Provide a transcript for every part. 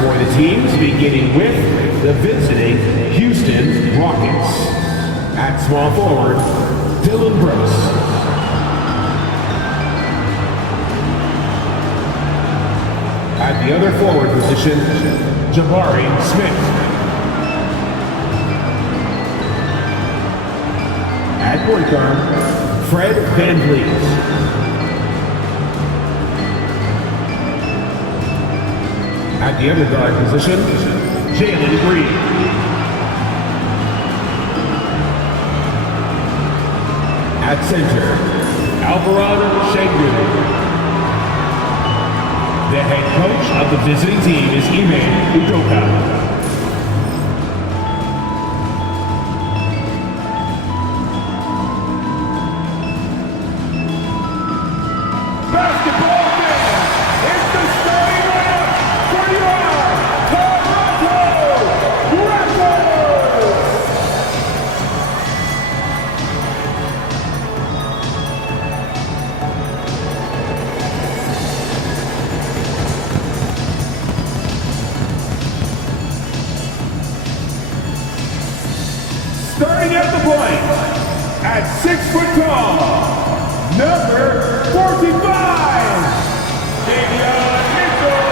for the teams, beginning with the visiting Houston Rockets. At small forward, Dylan Brooks. At the other forward position, Jabari Smith. At point guard, Fred VanVleet. At the other guard position, Jalen Green. At center, Alvarado Şengün. The head coach of the visiting team is Ime Udoka. Basketball game! It's the starting lineup for your Toronto Raptors! Starting at the point, at 6 foot tall, number 45, Davion Mitchell.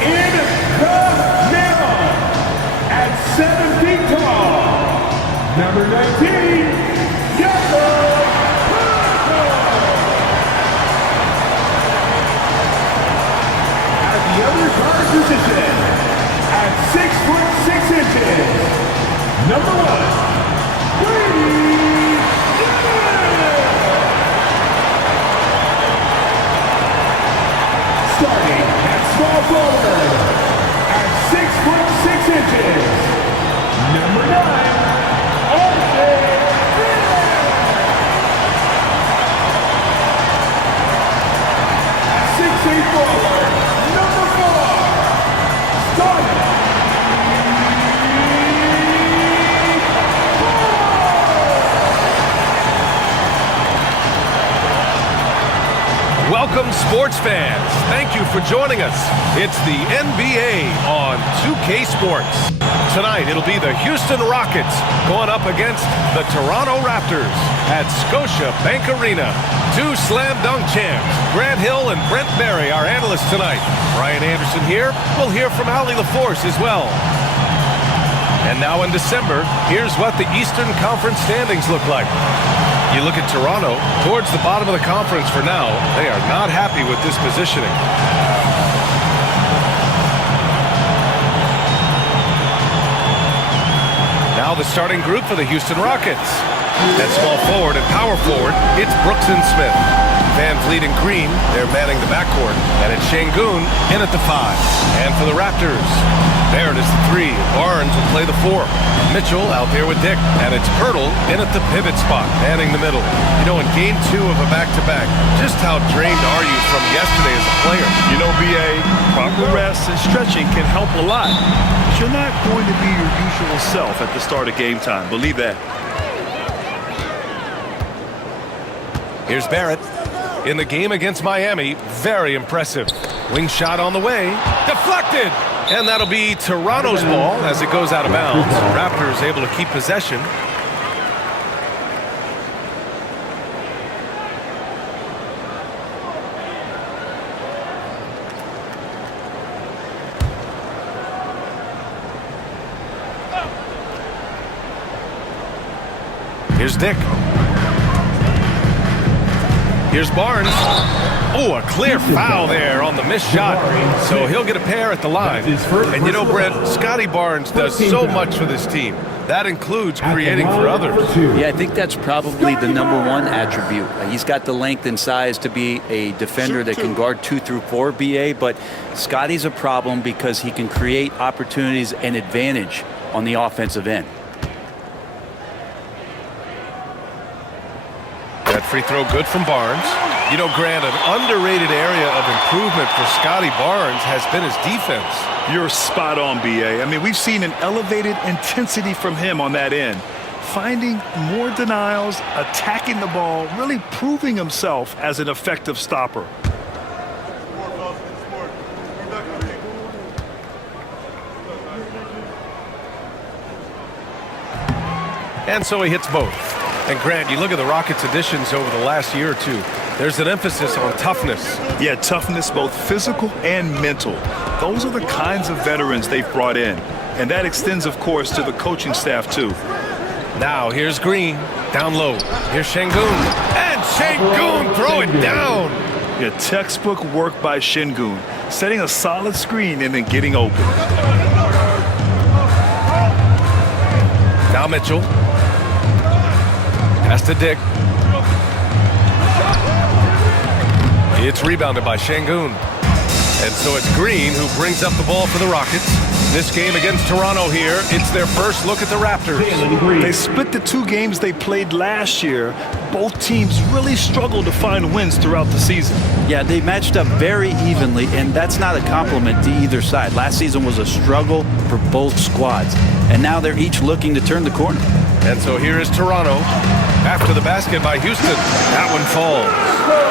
In the middle, at 7 feet tall, number 19, Jakob At the other guard position, at 6 foot 6 inches, number 1, Brady Gibbons. Starting at small forward, at 6 foot 6 inches, number 9, RJ At 6'8" forward, number 4, starting. Welcome, sports fans. Thank you for joining us. It's the NBA on 2K Sports. Tonight, it'll be the Houston Rockets going up against the Toronto Raptors at Scotiabank Arena. Two slam dunk champs, Grant Hill and Brent Barry, our analysts tonight. Brian Anderson here. We'll hear from Allie LaForce as well. And now in December, here's what the Eastern Conference standings look like. You look at Toronto, towards the bottom of the conference for now. They are not happy with this positioning. Now the starting group for the Houston Rockets. At small forward and power forward, it's Brooks and Smith. VanVleet and Green, they're manning the backcourt. And it's Şengün in at the 5. And for the Raptors, Barrett is the 3. Barnes will play the 4. Mitchell out there with Dick. And it's Pirtle in at the pivot spot, manning the middle. You know, in game 2 of a back-to-back, just how drained are you from yesterday as a player? You know, BA, proper rest and stretching can help a lot. But you're not going to be your usual self at the start of game time. Believe that. Here's Barrett. In the game against Miami, very impressive. Wing shot on the way. Deflected! And that'll be Toronto's ball as it goes out of bounds. Raptors able to keep possession. Here's Dick. Here's Barnes. Oh, a clear foul there on the missed shot. So he'll get a pair at the line. And you know, Brent, Scotty Barnes does so much for this team. That includes creating for others. Yeah, I think that's probably the #1 attribute. He's got the length and size to be a defender that can guard 2 through 4, BA, but Scotty's a problem because he can create opportunities and advantage on the offensive end. That free throw good from Barnes. You know, Grant, an underrated area of improvement for Scotty Barnes has been his defense. You're spot on, BA. I mean, we've seen an elevated intensity from him on that end. finding more denials, attacking the ball, really proving himself as an effective stopper. And so he hits both. And Grant, you look at the Rockets' additions over the last year or two. There's an emphasis on toughness. Yeah, toughness, both physical and mental. Those are the kinds of veterans they've brought in. And that extends, of course, to the coaching staff, too. Now, here's Green, down low. Here's Şengün. And Şengün throw it down. Yeah, textbook work by Şengün, setting a solid screen and then getting open. Now Mitchell. Has to Dick. It's rebounded by Şengün. And so it's Green who brings up the ball for the Rockets. This game against Toronto here, it's their first look at the Raptors. They split the 2 games they played last year. Both teams really struggled to find wins throughout the season. Yeah, they matched up very evenly, and that's not a compliment to either side. Last season was a struggle for both squads, and now they're each looking to turn the corner. And so here is Toronto after the basket by Houston. That one falls.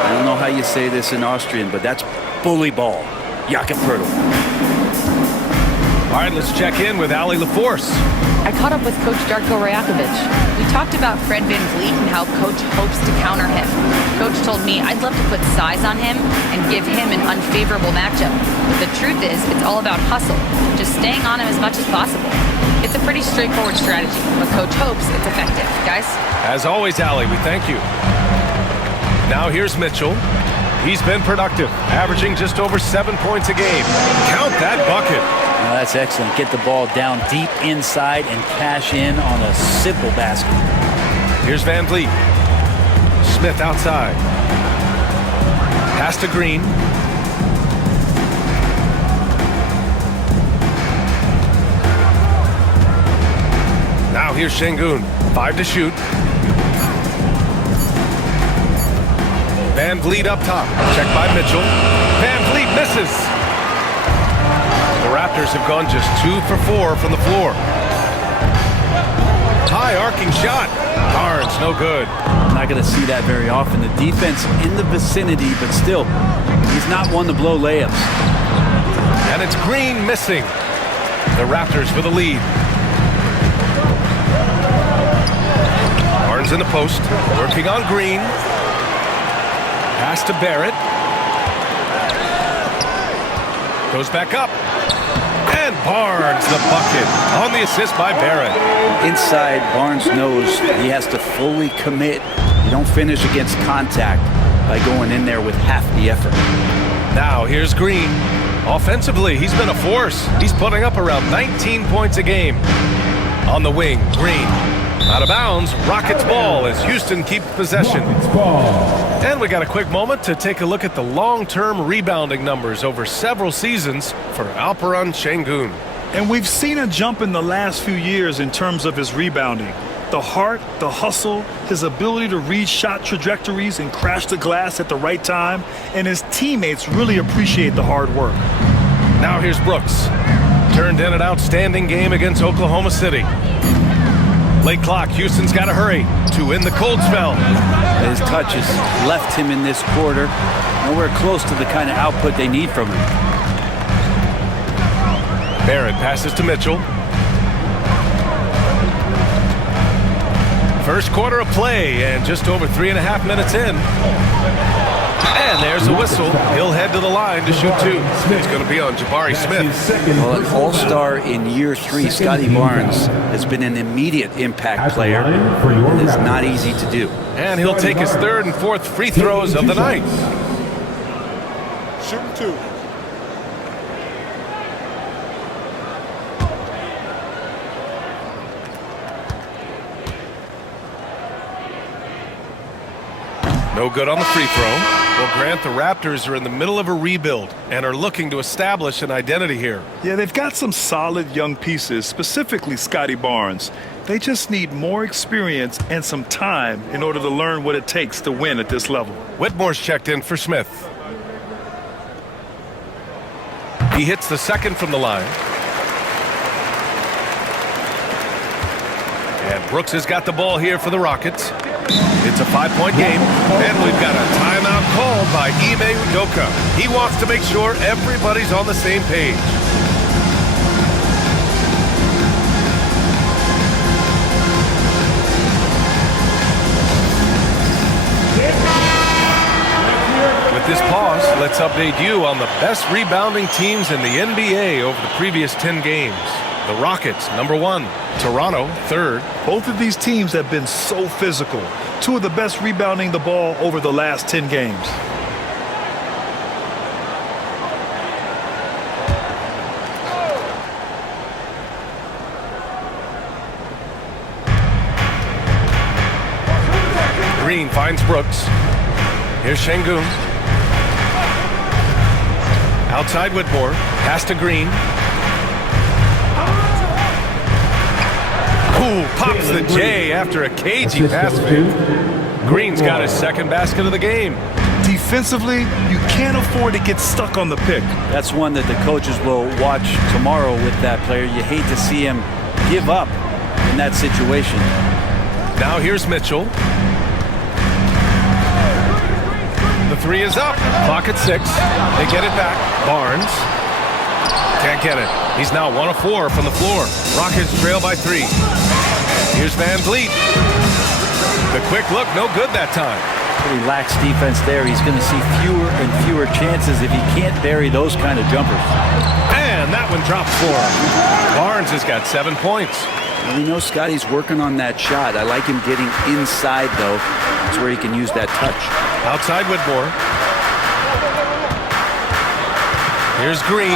I don't know how you say this in Austrian, but that's bully ball. Jakob. All right, let's check in with Allie LaForce. I caught up with Coach Darko Rajakovic. We talked about Fred VanVleet and how Coach hopes to counter him. Coach told me I'd love to put size on him and give him an unfavorable matchup. But the truth is, it's all about hustle, just staying on him as much as possible. It's a pretty straightforward strategy, but Coach hopes it's effective. Guys? As always, Allie, we thank you. Now here's Mitchell. He's been productive, averaging just over 7 points a game. Count that bucket. Now that's excellent. Get the ball down deep inside and cash in on a simple basket. Here's VanVleet. Smith outside. Pass to Green. Now here's Şengün. 5 to shoot. VanVleet up top. Checked by Mitchell. VanVleet misses. The Raptors have gone just 2 for 4 from the floor. High arcing shot. Barnes, no good. Not going to see that very often. The defense in the vicinity, but still, he's not one to blow layups. And it's Green missing. The Raptors for the lead. Barnes in the post, working on Green. Pass to Barrett. Goes back up. And Barnes, the bucket, on the assist by Barrett. Inside, Barnes knows he has to fully commit. You don't finish against contact by going in there with half the effort. Now here's Green. Offensively, he's been a force. He's putting up around 19 points a game. On the wing, Green. Out of bounds, Rockets ball as Houston keeps possession. And we got a quick moment to take a look at the long-term rebounding numbers over several seasons for Alperen Şengün. And we've seen a jump in the last few years in terms of his rebounding. The heart, the hustle, his ability to read shot trajectories and crash the glass at the right time, and his teammates really appreciate the hard work. Now here's Brooks. Turned in an outstanding game against Oklahoma City. Late clock, Houston's got to hurry to end the cold spell. His touches left him in this quarter. Nowhere close to the kind of output they need from him. Barrett passes to Mitchell. First quarter of play and just over 3.5 minutes in. And there's a whistle. He'll head to the line to shoot 2. It's going to be on Jabari Smith. Well, an all-star in year 3, Scotty Barnes, has been an immediate impact player. It's not easy to do. And he'll take his 3rd and 4th free throws of the night. Shooting 2. No good on the free throw. Well, Grant, the Raptors are in the middle of a rebuild and are looking to establish an identity here. Yeah, they've got some solid young pieces, specifically Scotty Barnes. They just need more experience and some time in order to learn what it takes to win at this level. Whitmore's checked in for Smith. He hits the 2nd from the line. And Brooks has got the ball here for the Rockets. It's a 5-point game, and we've got a timeout called by Ime Udoka. He wants to make sure everybody's on the same page. With this pause, let's update you on the best rebounding teams in the NBA over the previous 10 games. The Rockets, number 1. Toronto, 3rd. Both of these teams have been so physical. Two of the best rebounding the ball over the last 10 games. Green finds Brooks. Here's Şengün. Outside Whitmore. Pass to Green. Ooh, pops the J after a cagey pass fake. Green's got his second basket of the game. Defensively, you can't afford to get stuck on the pick. That's one that the coaches will watch tomorrow with that player. You hate to see him give up in that situation. Now here's Mitchell. The 3 is up. Clock at 6. They get it back. Barnes. Can't get it. He's now 1 of 4 from the floor. Rockets trail by 3. Here's Van Vliet. The quick look, no good that time. Pretty lax defense there. He's going to see fewer and fewer chances if he can't bury those kind of jumpers. And that one drops for him. Barnes has got 7 points. Well, we know Scotty's working on that shot. I like him getting inside, though. That's where he can use that touch. Outside Whitmore. Here's Green.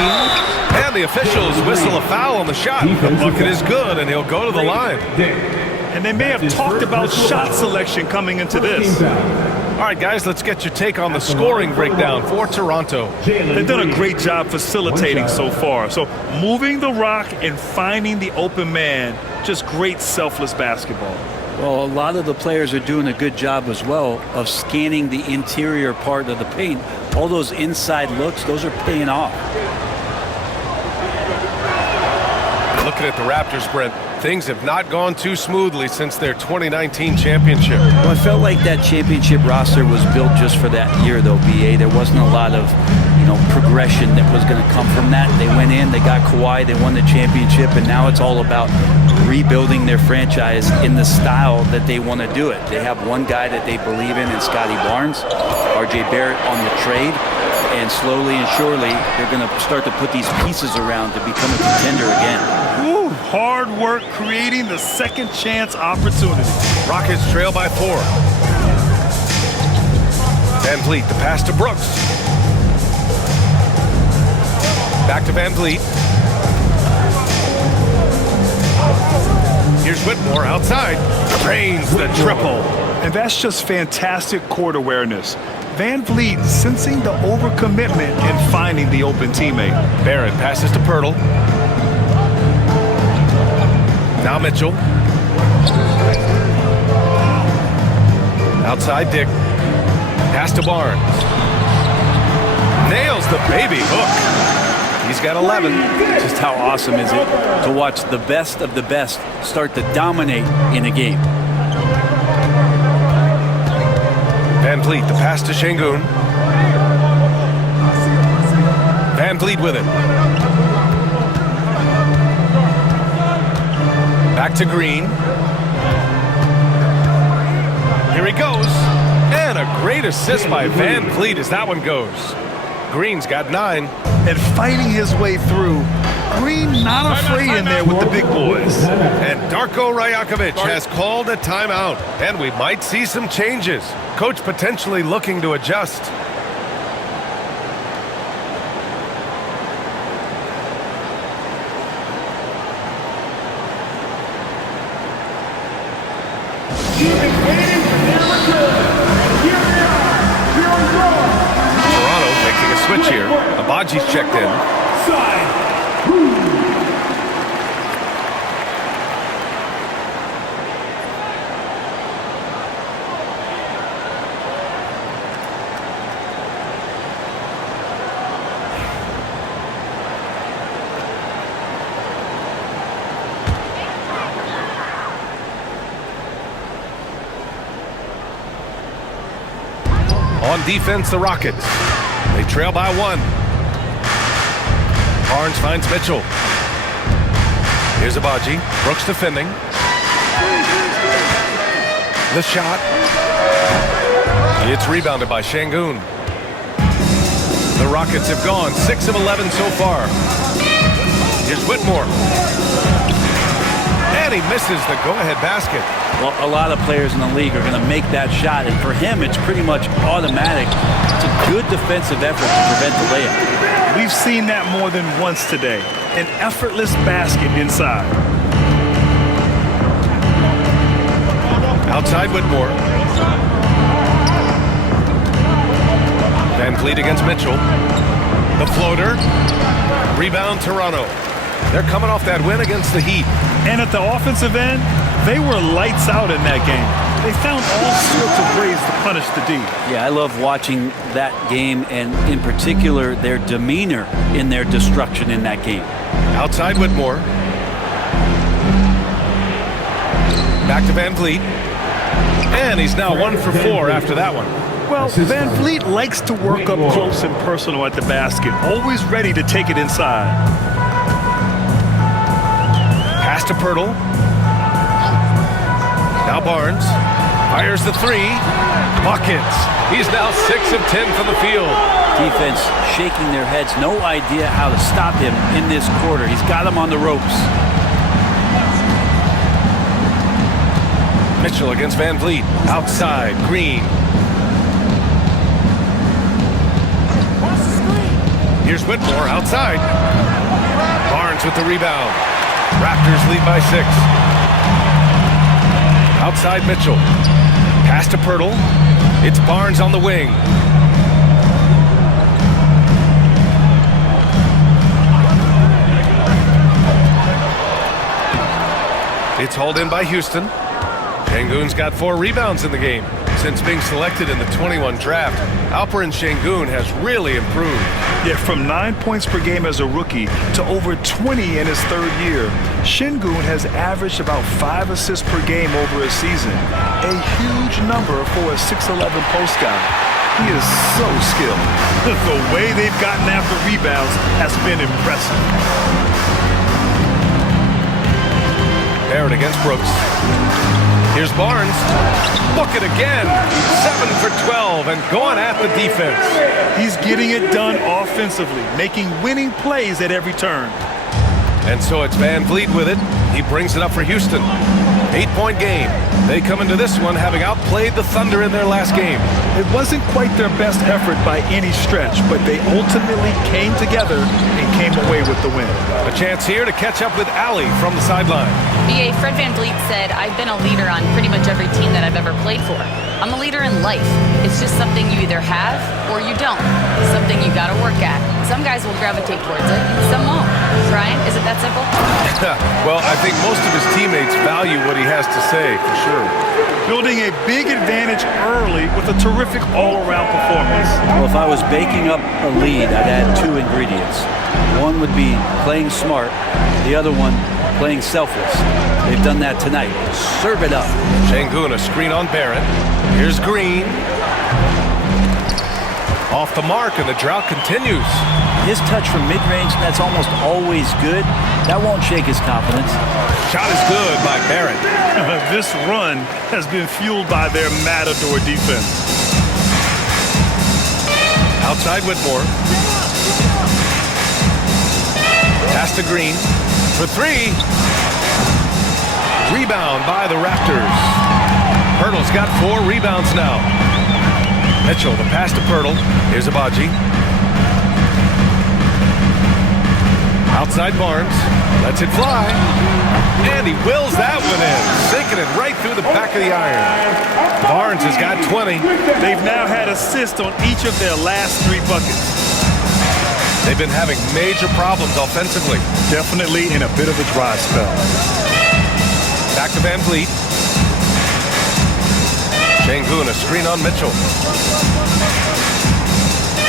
And the officials whistle a foul on the shot. The bucket is good, and he'll go to the line. And they may have talked about shot selection coming into this. All right, guys, let's get your take on the scoring breakdown for Toronto. They've done a great job facilitating so far. So moving the rock and finding the open man, just great selfless basketball. Well, a lot of the players are doing a good job as well of scanning the interior part of the paint. All those inside looks, those are paying off. Looking at the Raptors, Brent, things have not gone too smoothly since their 2019 championship. Well, I felt like that championship roster was built just for that year, though, BA. There wasn't a lot of, progression that was going to come from that. They went in, they got Kawhi, they won the championship, and now it's all about rebuilding their franchise in the style that they want to do it. They have one guy that they believe in Scotty Barnes, RJ Barrett on the trade, and slowly and surely they're going to start to put these pieces around to become a contender again. Woo, hard work creating the second chance opportunity. Rockets trail by 4. Van Vliet, the pass to Brooks. Back to Van Vliet. Here's Whitmore outside. Drains the triple. And that's just fantastic court awareness. Van Vliet sensing the overcommitment and finding the open teammate. Barrett passes to Pirtle. Now Mitchell. Outside Dick. Pass to Barnes. Nails the baby hook. He's got 11. Just how awesome is it to watch the best of the best start to dominate in a game. Van Vliet, the pass to Şengün. Van Vliet with it. Back to Green. Here he goes. And a great assist by Van Vliet as that one goes. Green's got 9. And fighting his way through. Green not afraid in there with the big boys. And Darko Rajakovic has called a timeout. And we might see some changes. Coach potentially looking to adjust. Toronto making a switch here. Abaji's checked in. On defense, the Rockets. They trail by 1. Barnes finds Mitchell. Here's Abaji. Brooks defending. The shot. It's rebounded by Şengün. The Rockets have gone 6 of 11 so far. Here's Whitmore. And he misses the go-ahead basket. Well, a lot of players in the league are going to make that shot, and for him, it's pretty much automatic. It's a good defensive effort to prevent the layup. We've seen that more than once today. An effortless basket inside. Outside Whitmore. Van Vliet against Mitchell. The floater. Rebound Toronto. They're coming off that win against the Heat. And at the offensive end, they were lights out in that game. They found all sorts of ways to punish the D. Yeah, I love watching that game, and in particular, their demeanor in their destruction in that game. Outside Whitmore. Back to Van Vliet. And he's now 1 for 4 after that one. Well, Van Vliet likes to work up close and personal at the basket, always ready to take it inside. Pass to Pirtle. Now Barnes fires the 3. Buckets. He's now 6 of 10 from the field. Defense shaking their heads. No idea how to stop him in this quarter. He's got him on the ropes. Mitchell against Van Vliet. Outside. Green. Here's Whitmore outside. Barnes with the rebound. Raptors lead by 6. Outside Mitchell. Pass to Pirtle. It's Barnes on the wing. It's hauled in by Houston. Şengün's got 4 rebounds in the game. Since being selected in the 21 draft, Alperen Şengün has really improved. Yeah, from 9 points per game as a rookie to over 20 in his 3rd year, Şengün has averaged about 5 assists per game over a season. A huge number for a 6'11 post guy. He is so skilled. The way they've gotten after rebounds has been impressive. Barrett against Brooks. Here's Barnes. Book it again. 7 for 12 and going at the defense. He's getting it done offensively, making winning plays at every turn. And so it's Van Vliet with it. He brings it up for Houston. 8-point game. They come into this one having outplayed the Thunder in their last game. It wasn't quite their best effort by any stretch, but they ultimately came together and came away with the win. A chance here to catch up with Allie from the sideline. BA, Fred Van Vliet said, I've been a leader on pretty much every team that I've ever played for. I'm a leader in life. It's just something you either have or you don't. Something you gotta work at. Some guys will gravitate towards it, and some won't. Brian, is it that simple? Well, I think most of his teammates value what he has to say, for sure. Building a big advantage early with a terrific all-around performance. Well, if I was baking up a lead, I'd add 2 ingredients. One would be playing smart. The other one, playing selfless. They've done that tonight. Serve it up. Şengün, a screen on Barrett. Here's Green. Off the mark, and the drought continues. His touch from mid-range, that's almost always good. That won't shake his confidence. Shot is good by Barrett. This run has been fueled by their matador defense. Outside Whitmore. Pass to Green for 3. Rebound by the Raptors. Pirtle's got 4 rebounds now. Mitchell, the pass to Pirtle. Here's Abaji. Outside Barnes. Lets it fly. And he wills that one in. Sinking it right through the back of the iron. Barnes has got 20. They've now had assists on each of their last 3 buckets. They've been having major problems offensively. Definitely in a bit of a dry spell. Back to Van Vliet. Şengün, a screen on Mitchell.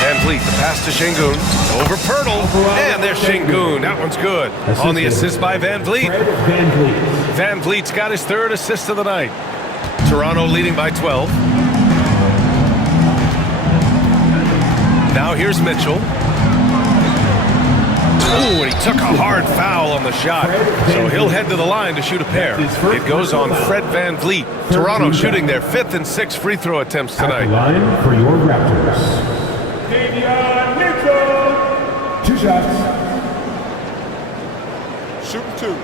Van Vliet, the pass to Şengün. Over Pirtle. And there's Şengün. That one's good. On the assist by Van Vliet. Van Vliet's got his 3rd assist of the night. Toronto leading by 12. Now here's Mitchell. Ooh, and he took a hard foul on the shot. So he'll head to the line to shoot a pair. It goes on Fred VanVleet. Toronto shooting their 5th and 6th free throw attempts tonight. Line for your Raptors. 2 shots. Shooting 2.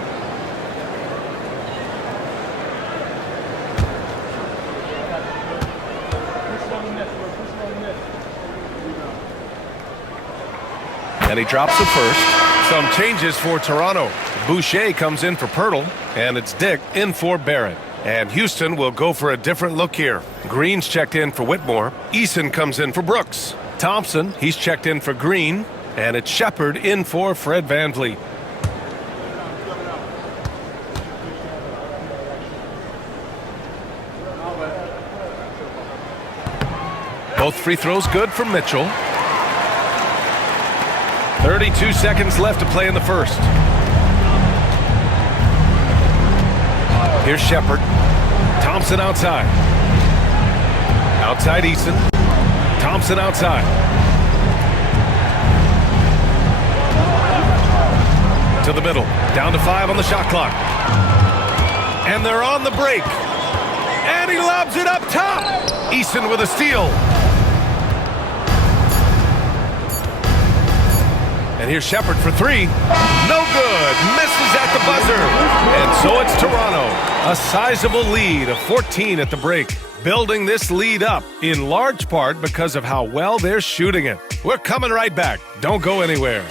And he drops the first. Some changes for Toronto. Boucher comes in for Pirtle, and it's Dick in for Barrett. And Houston will go for a different look here. Green's checked in for Whitmore. Eason comes in for Brooks. Thompson, he's checked in for Green. And it's Shepard in for Fred VanVleet. Both free throws good for Mitchell. 32 seconds left to play in the first. Here's Shepard. Thompson outside. Outside Eason. Thompson outside. To the middle. Down to 5 on the shot clock. And they're on the break. And he lobs it up top. Eason with a steal. And here's Shepard for 3. No good. Misses at the buzzer. And so it's Toronto. A sizable lead of 14 at the break. Building this lead up in large part because of how well they're shooting it. We're coming right back. Don't go anywhere.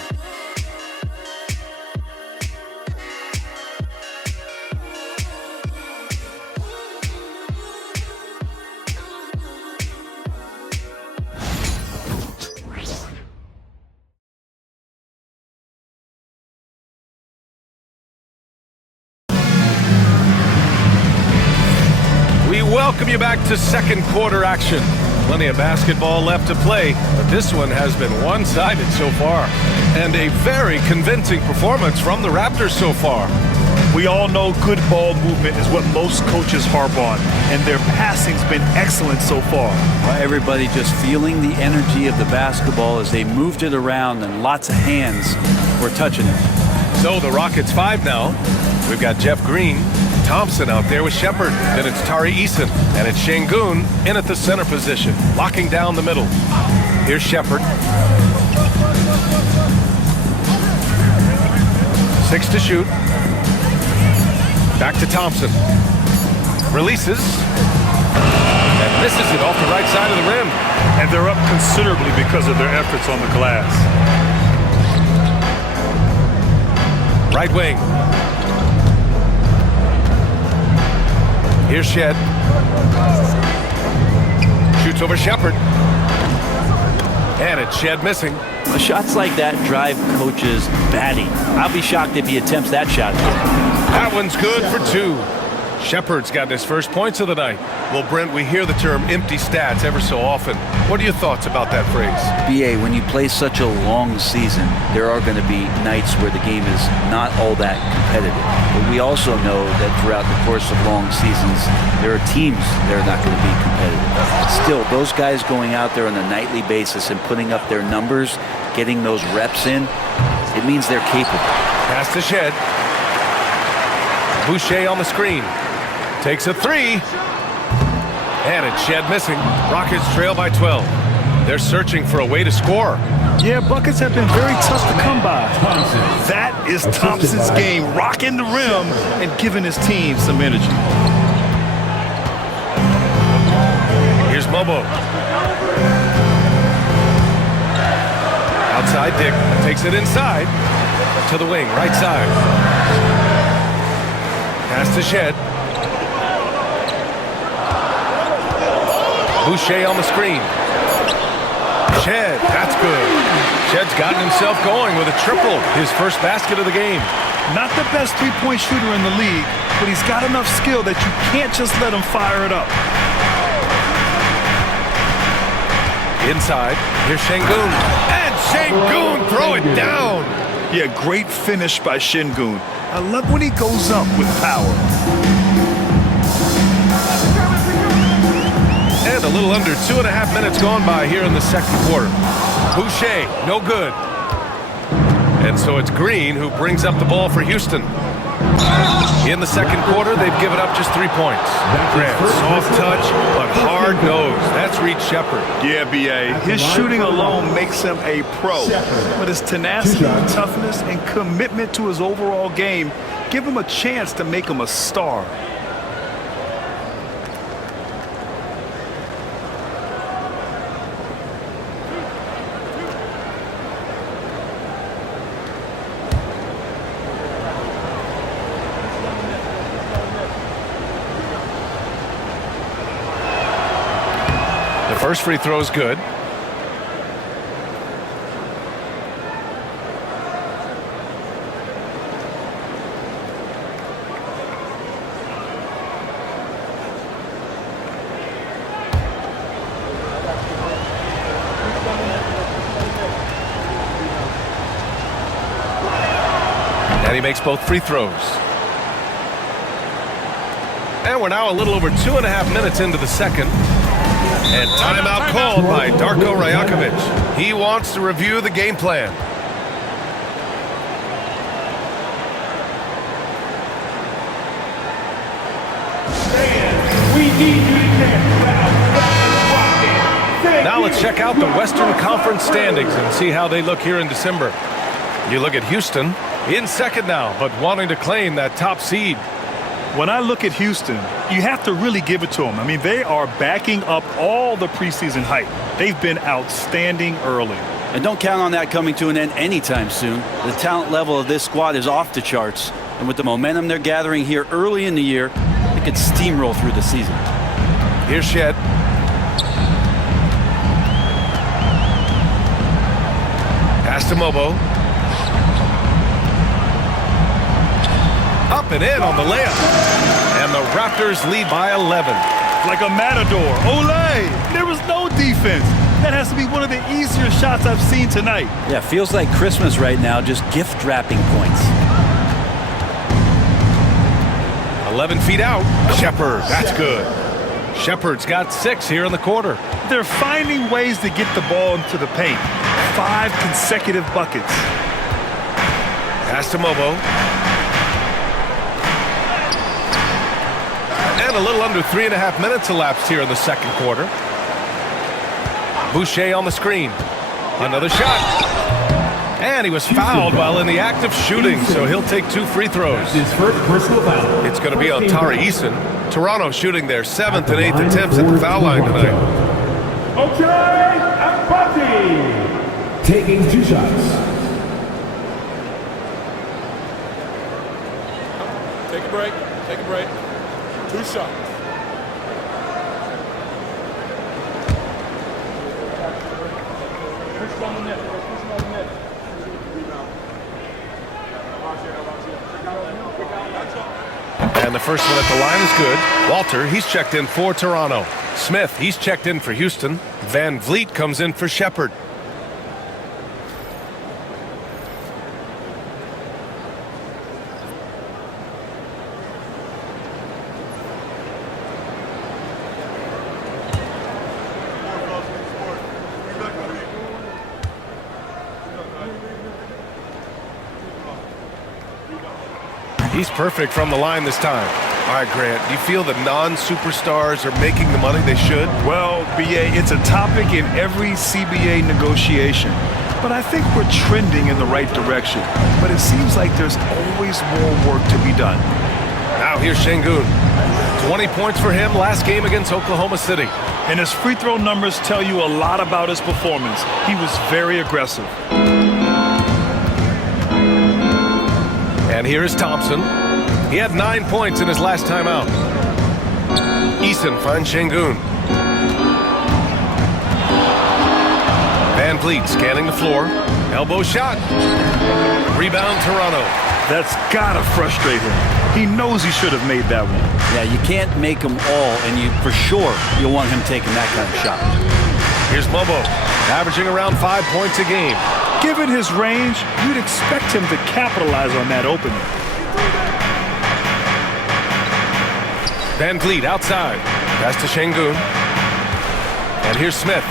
Welcome you back to second quarter action. Plenty of basketball left to play, but this one has been one-sided so far. And a very convincing performance from the Raptors so far. We all know good ball movement is what most coaches harp on, and their passing's been excellent so far. Well, everybody just feeling the energy of the basketball as they moved it around, and lots of hands were touching it. So the Rockets 5 now. We've got Jeff Green. Thompson out there with Shepard. Then it's Tari Eason. And it's Şengün in at the center position, locking down the middle. Here's Shepard. 6 to shoot. Back to Thompson. Releases. And misses it off the right side of the rim. And they're up considerably because of their efforts on the glass. Right wing. Here's Shed. Shoots over Shepard. And it's Shed missing. Shots like that drive coaches batty. I'll be shocked if he attempts that shot. That one's good for 2. Shepard's gotten his first points of the night. Well, Brent, we hear the term empty stats ever so often. What are your thoughts about that phrase? BA, when you play such a long season, there are going to be nights where the game is not all that competitive. But we also know that throughout the course of long seasons, there are teams that are not going to be competitive. Still, those guys going out there on a nightly basis and putting up their numbers, getting those reps in, it means they're capable. Pass to Shed. Boucher on the screen. Takes a 3. And it's Shed missing. Rockets trail by 12. They're searching for a way to score. Yeah, buckets have been very tough to come by. That is Thompson's game, rocking the rim and giving his team some energy. Here's Mobo. Outside, Dick takes it inside to the wing, right side. Pass to Shed. Boucher on the screen. Shed, that's good. Shed's gotten himself going with a triple, his first basket of the game. Not the best three-point shooter in the league, but he's got enough skill that you can't just let him fire it up. Inside, here's Şengün. And Şengün throw it down. Yeah, great finish by Şengün. I love when he goes up with power. And a little under 2.5 minutes gone by here in the second quarter. Boucher, no good. And so it's Green who brings up the ball for Houston. In the second quarter, they've given up just 3 points. Grant, soft touch, but hard nose. That's Reed Shepherd. Yeah, B.A. His shooting alone makes him a pro. But his tenacity, toughness, and commitment to his overall game give him a chance to make him a star. First free throw is good. And he makes both free throws. And we're now a little over 2.5 minutes into the second. And timeout called by Darko Rajakovic. He wants to review the game plan. Now let's check out the Western Conference standings and see how they look here in December. You look at Houston in second now, but wanting to claim that top seed. When I look at Houston, you have to really give it to them. I mean, they are backing up all the preseason hype. They've been outstanding early. And don't count on that coming to an end anytime soon. The talent level of this squad is off the charts. And with the momentum they're gathering here early in the year, they could steamroll through the season. Here's Shed. Pass to Mobo. Up and in on the layup. And the Raptors lead by 11. Like a matador. Olé! There was no defense. That has to be one of the easier shots I've seen tonight. Yeah, feels like Christmas right now, just gift wrapping points. 11 feet out. Shepherd, that's good. Shepherd's got 6 here in the quarter. They're finding ways to get the ball into the paint. 5 consecutive buckets. Pass to Mobo. And a little under 3.5 minutes elapsed here in the second quarter. Boucher on the screen. Another shot. And he was fouled while in the act of shooting, so he'll take 2 free throws. His first personal foul. It's going to be on Tari Eason. Toronto shooting their 7th and 8th attempts at the foul line tonight. Okay, Abati taking 2 shots. Take a break. Take a break. 2 shots. And the first one at the line is good. Walter, he's checked in for Toronto. Smith, he's checked in for Houston. Van Vliet comes in for Shepherd. He's perfect from the line this time. All right, Grant, do you feel the non-superstars are making the money they should? Well, B.A., it's a topic in every CBA negotiation. But I think we're trending in the right direction. But it seems like there's always more work to be done. Now here's Şengün. 20 points for him last game against Oklahoma City. And his free throw numbers tell you a lot about his performance. He was very aggressive. And here is Thompson. He had 9 points in his last time out. Eason finds Şengün. Van Vliet scanning the floor. Elbow shot. Rebound Toronto. That's gotta frustrate him. He knows he should have made that one. Yeah, you can't make them all, and you for sure you'll want him taking that kind of shot. Here's Mobo, averaging around 5 points a game. Given his range, you'd expect him to capitalize on that opening. Van Vliet outside. Pass to Şengün. And here's Smith.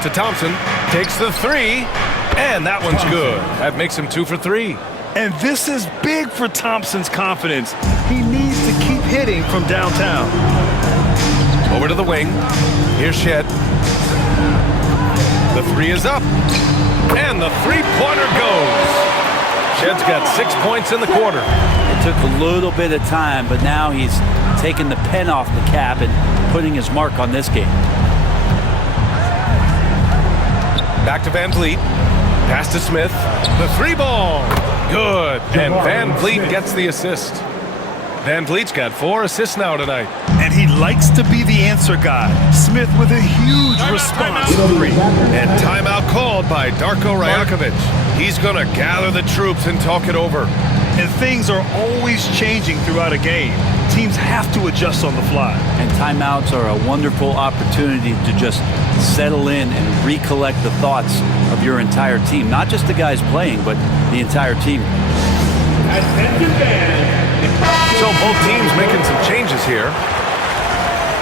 Out to Thompson. Takes the three. And that one's good. That makes him 2 for 3. And this is big for Thompson's confidence. He needs to keep hitting from downtown. Over to the wing. Here's Shed. The three is up. And the three-pointer goes. Shed's got 6 points in the quarter. It took a little bit of time, but now he's taking the pen off the cap and putting his mark on this game. Back to Van Vliet. Pass to Smith. The three ball. Good. And Van Vliet gets the assist. Van Vliet's got 4 assists now tonight. And he likes to be the answer guy. Smith with a huge response. And timeout called by Darko Rajakovic. He's going to gather the troops and talk it over. And things are always changing throughout a game. Teams have to adjust on the fly. And timeouts are a wonderful opportunity to just settle in and recollect the thoughts of your entire team. Not just the guys playing, but the entire team. So both teams making some changes here.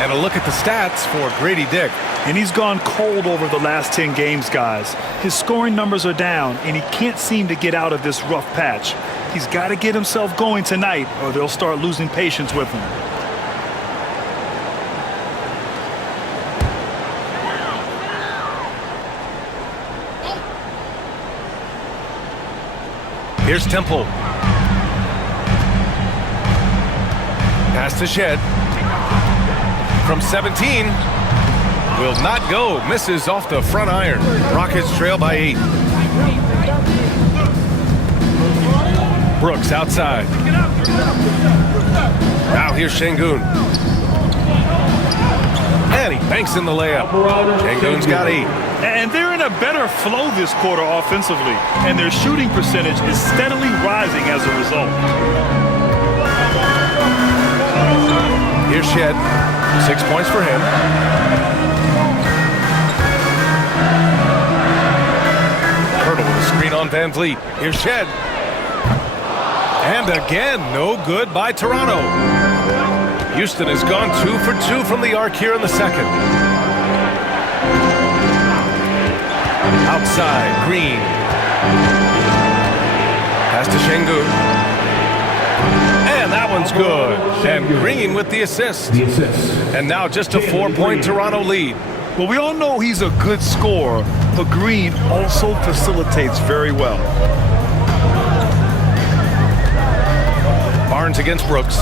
And a look at the stats for Grady Dick. And he's gone cold over the last 10 games, guys. His scoring numbers are down, and he can't seem to get out of this rough patch. He's got to get himself going tonight, or they'll start losing patience with him. Here's Temple. Pass to Shed. From 17. Will not go. Misses off the front iron. Rockets trail by 8. Brooks outside. Now here's Şengün. And he banks in the layup. Şengün's got 8. And they're in a better flow this quarter offensively. And their shooting percentage is steadily rising as a result. Here's Shed. 6 points for him. Hurdle with a screen on Van Vliet. Here's Shed. And again, no good by Toronto. Houston has gone 2 for 2 from the arc here in the second. Outside, Green. Pass to Şengün. And that one's good. And Green with the assist. And now just a 4-point Toronto lead. Well, we all know he's a good scorer, but Green also facilitates very well. Barnes against Brooks.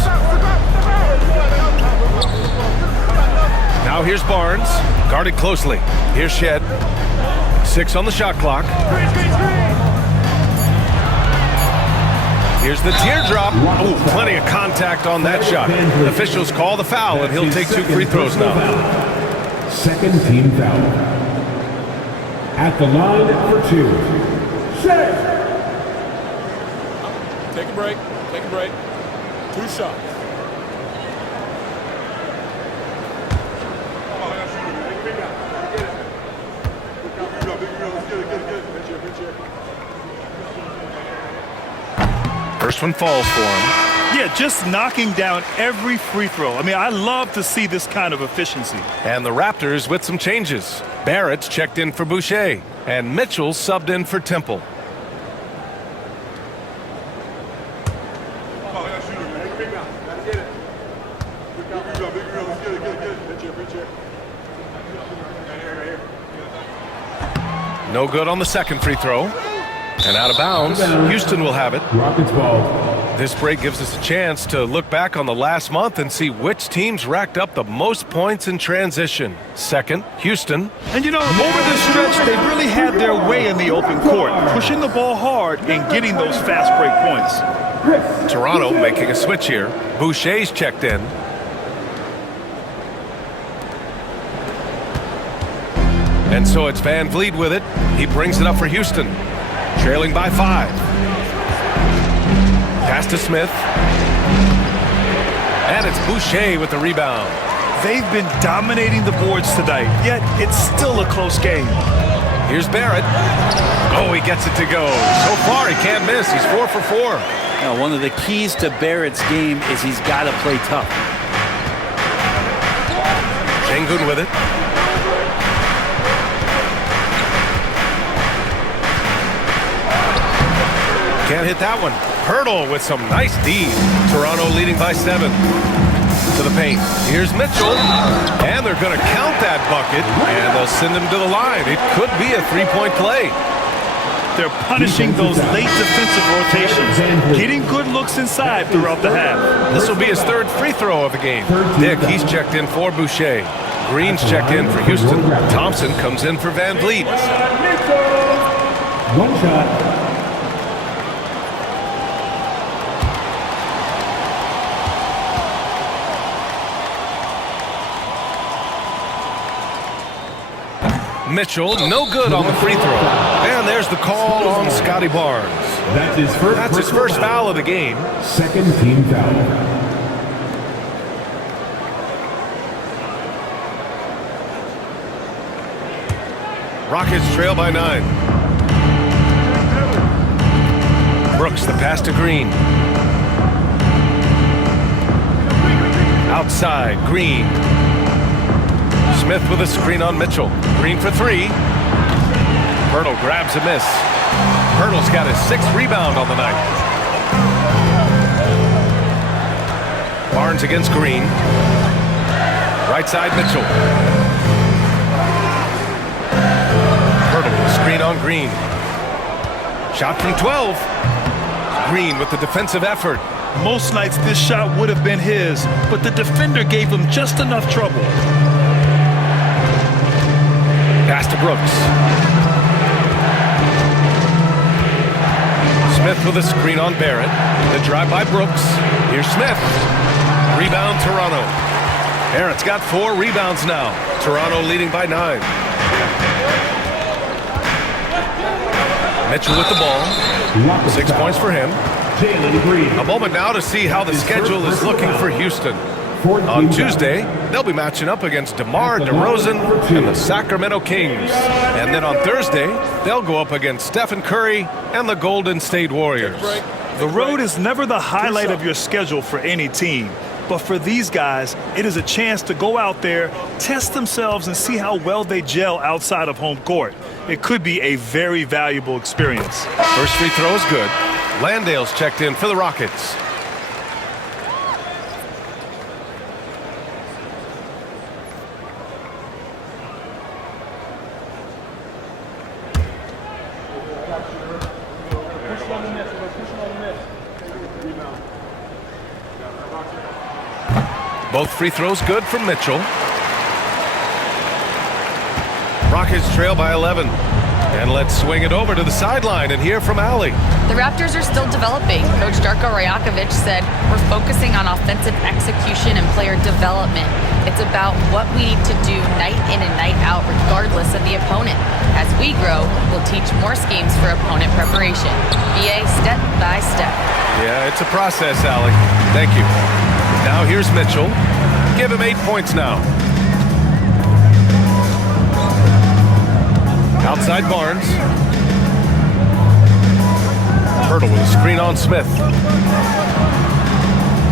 Now here's Barnes, guarded closely. Here's Shed. 6 on the shot clock. Here's the teardrop. Oh, plenty of contact on that shot. Officials call the foul, and he'll take 2 free throws now. Second team foul. At the line for 2. Take a break. Take a break. 2 shots. First one falls for him. Yeah, just knocking down every free throw. I mean, I love to see this kind of efficiency. And the Raptors with some changes. Barrett's checked in for Boucher, and Mitchell subbed in for Temple. No good on the second free throw. And out of bounds, Houston will have it. Rockets ball. This break gives us a chance to look back on the last month and see which teams racked up the most points in transition. Second, Houston. And you know, over this stretch, they've really had their way in the open court, pushing the ball hard and getting those fast break points. Toronto making a switch here. Boucher's checked in. And so it's Van Vliet with it. He brings it up for Houston. Trailing by 5. Pass to Smith. And it's Boucher with the rebound. They've been dominating the boards tonight, yet it's still a close game. Here's Barrett. Oh, he gets it to go. So far, he can't miss. He's 4 for 4. Now, one of the keys to Barrett's game is he's got to play tough. Şengün with it. hit that one. Hurdle with some nice D. Toronto leading by 7. To the paint. Here's Mitchell. And they're going to count that bucket. And they'll send him to the line. It could be a 3-point play. They're punishing those late defensive rotations, getting good looks inside throughout the half. This will be his 3rd free throw of the game. Dick, he's checked in for Boucher. Green's checked in for Houston. Thompson comes in for Van Vliet. One shot. Mitchell, no good on the free throw. And there's the call on Scotty Barnes. That's his first foul of the game. 2nd team foul. Rockets trail by 9. Brooks, the pass to Green. Outside, Green. Smith with a screen on Mitchell. Green for 3. Hurdle grabs a miss. Hurdle's got his 6th rebound on the night. Barnes against Green. Right side, Mitchell. Hurdle with a screen on Green. Shot from 12. Green with the defensive effort. Most nights this shot would have been his, but the defender gave him just enough trouble. Pass to Brooks. Smith with a screen on Barrett. The drive by Brooks. Here's Smith. Rebound Toronto. Barrett's got 4 rebounds now. Toronto leading by 9. Mitchell with the ball. 6 points for him. A moment now to see how the schedule is looking for Houston. On Tuesday, they'll be matching up against DeMar DeRozan and the Sacramento Kings. And then on Thursday, they'll go up against Stephen Curry and the Golden State Warriors. The road is never the highlight of your schedule for any team. But for these guys, it is a chance to go out there, test themselves, and see how well they gel outside of home court. It could be a very valuable experience. First free throw is good. Landale's checked in for the Rockets. Both free throws good from Mitchell. Rockets trail by 11. And let's swing it over to the sideline and hear from Allie. The Raptors are still developing. Coach Darko Rajakovic said, we're focusing on offensive execution and player development. It's about what we need to do night in and night out, regardless of the opponent. As we grow, we'll teach more schemes for opponent preparation. BA step by step. Yeah, it's a process, Allie. Thank you. Now here's Mitchell. Give him 8 points now. Outside Barnes. Hurdle with a screen on Smith.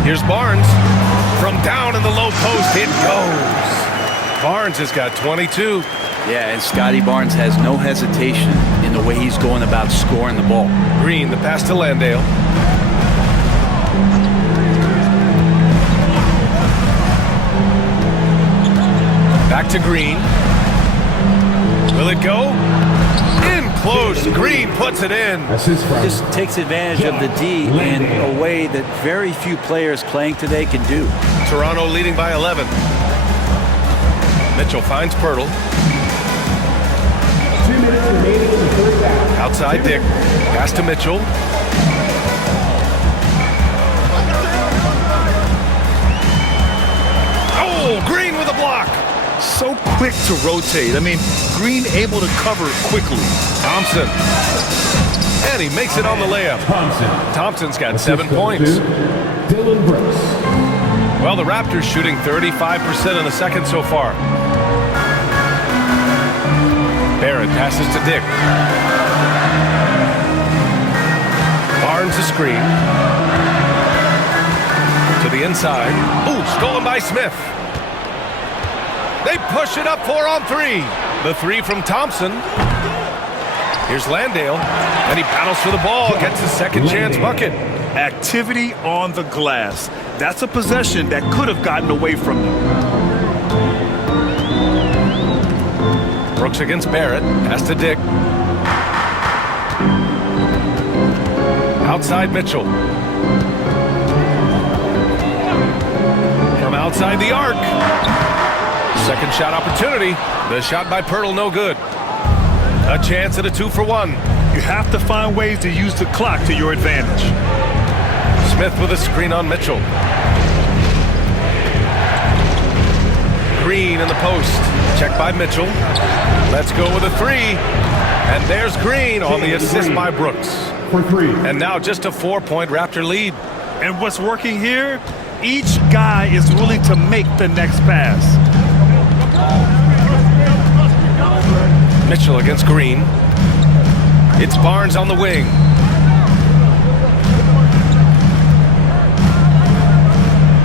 Here's Barnes. From down in the low post, it goes. Barnes has got 22. Yeah, and Scotty Barnes has no hesitation in the way he's going about scoring the ball. Green, the pass to Landale. Back to Green. Will it go? In close. Green puts it in. Just takes advantage of the D in a way that very few players playing today can do. Toronto leading by 11. Mitchell finds Pirtle. 2 minutes remaining in the first half. Outside Dick. Pass to Mitchell. Oh, Green with a block. So quick to rotate. I mean, Green able to cover quickly. Thompson. And he makes it on the layup. Thompson's got 7 points. Dylan Brooks. Well, the Raptors shooting 35% in the second so far. Barrett passes to Dick. Barnes a screen. To the inside. Ooh, stolen by Smith. They push it up 4 on 3. The 3 from Thompson. Here's Landale, and he battles for the ball, gets his second chance bucket. Activity on the glass. That's a possession that could have gotten away from them. Brooks against Barrett, pass to Dick. Outside Mitchell. From outside the arc. Second shot opportunity. The shot by Pirtle, no good. A chance at a 2-for-1. You have to find ways to use the clock to your advantage. Smith with a screen on Mitchell. Green in the post. Check by Mitchell. Let's go with a 3. And there's Green on the assist by Brooks. For 3. And now just a 4-point Raptor lead. And what's working here? Each guy is willing to make the next pass. Mitchell against Green. It's Barnes on the wing.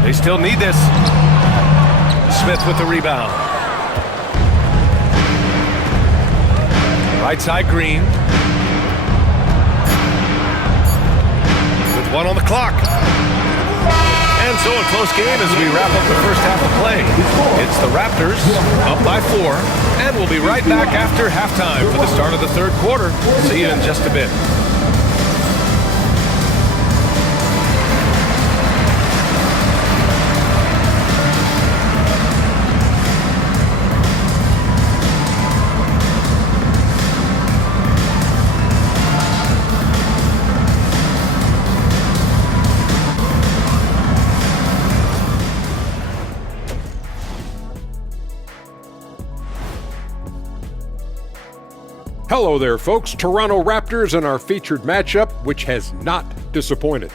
They still need this. Smith with the rebound. Right side Green. With 1 on the clock. And so a close game as we wrap up the first half of play. It's the Raptors up by 4, and we'll be right back after halftime for the start of the third quarter. See you in just a bit. Hello there, folks. Toronto Raptors and our featured matchup, which has not disappointed.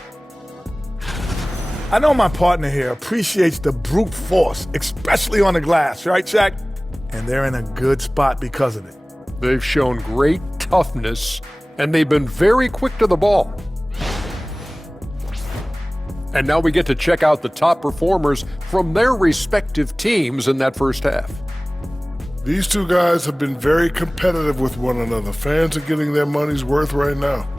I know my partner here appreciates the brute force, especially on the glass, right, Shaq? And they're in a good spot because of it. They've shown great toughness, and they've been very quick to the ball. And now we get to check out the top performers from their respective teams in that first half. These two guys have been very competitive with one another. Fans are getting their money's worth right now.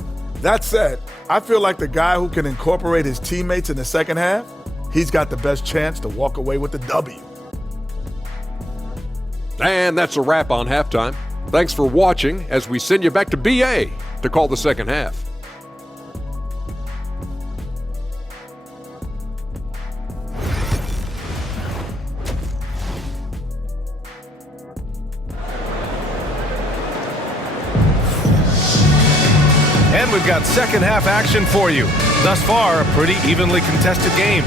That said, I feel like the guy who can incorporate his teammates in the second half, he's got the best chance to walk away with the W. And that's a wrap on halftime. Thanks for watching as we send you back to BA to call the second half. And we've got second half action for you. Thus far, a pretty evenly contested game.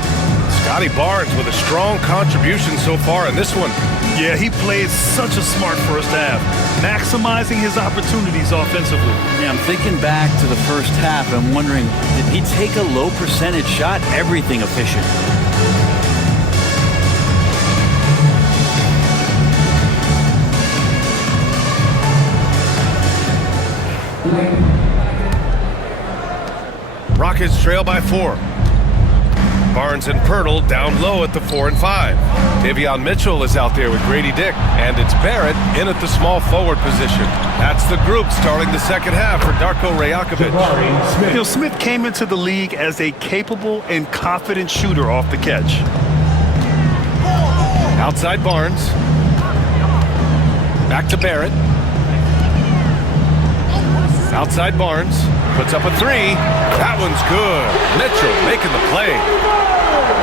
Scotty Barnes with a strong contribution so far in this one. Yeah, he played such a smart first half, maximizing his opportunities offensively. Yeah, I'm thinking back to the first half. I'm wondering, did he take a low percentage shot? Everything efficient. Rockets trail by 4. Barnes and Pirtle down low at the 4 and 5. Davion Mitchell is out there with Grady Dick, and it's Barrett in at the small forward position. That's the group starting the second half for Darko Rajakovic. Smith came into the league as a capable and confident shooter off the catch. Outside Barnes. Back to Barrett. Outside Barnes. Puts up a 3. That one's good. Mitchell making the play.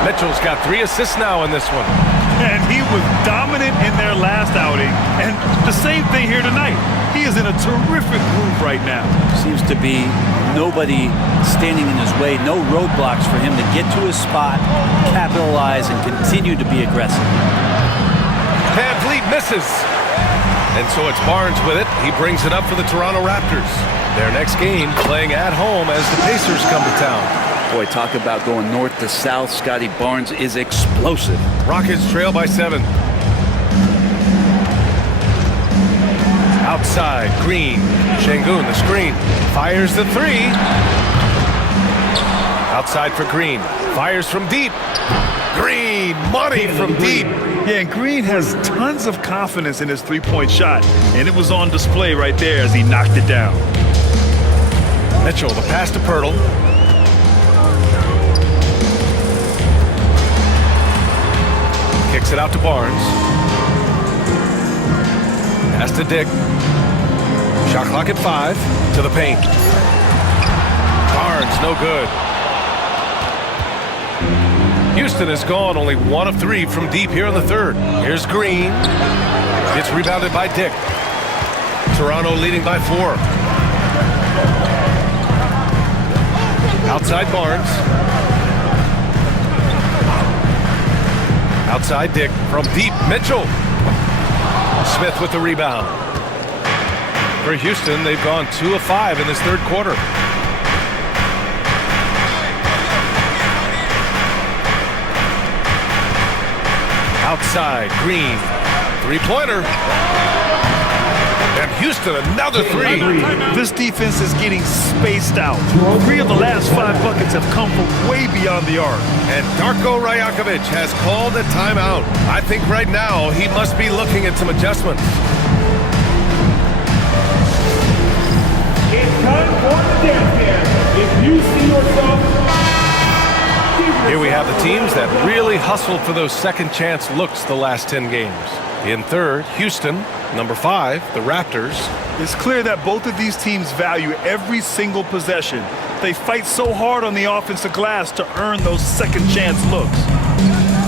Mitchell's got 3 assists now in this one. And he was dominant in their last outing. And the same thing here tonight. He is in a terrific groove right now. Seems to be nobody standing in his way, no roadblocks for him to get to his spot, capitalize, and continue to be aggressive. Van Vliet misses. And so it's Barnes with it. He brings it up for the Toronto Raptors. Their next game playing at home as the Pacers come to town. Boy, talk about going north to south. Scotty Barnes is explosive. Rockets trail by 7. Outside, Green. Şengün, the screen. Fires the 3. Outside for Green. Fires from deep. Green, money from deep. Yeah, and Green has tons of confidence in his three-point shot, and it was on display right there as he knocked it down. Mitchell, the pass to Pirtle. Kicks it out to Barnes. Pass to Dick. Shot clock at 5. To the paint. Barnes, no good. Houston has gone only 1 of 3 from deep here in the third. Here's Green. It's rebounded by Dick. Toronto leading by 4. Outside Barnes. Outside Dick from deep. Mitchell. Smith with the rebound. For Houston, they've gone 2 of 5 in this third quarter. Outside, Green. Three-pointer. And Houston, another 3. This defense is getting spaced out. 3 of the last 5 buckets have come from way beyond the arc. And Darko Rajakovic has called a timeout. I think right now he must be looking at some adjustments. It's time for the dance dance. If you see yourself... Here we have the teams that really hustled for those second chance looks the last 10 games. In third, Houston. Number 5, the Raptors. It's clear that both of these teams value every single possession. They fight so hard on the offensive glass to earn those second chance looks.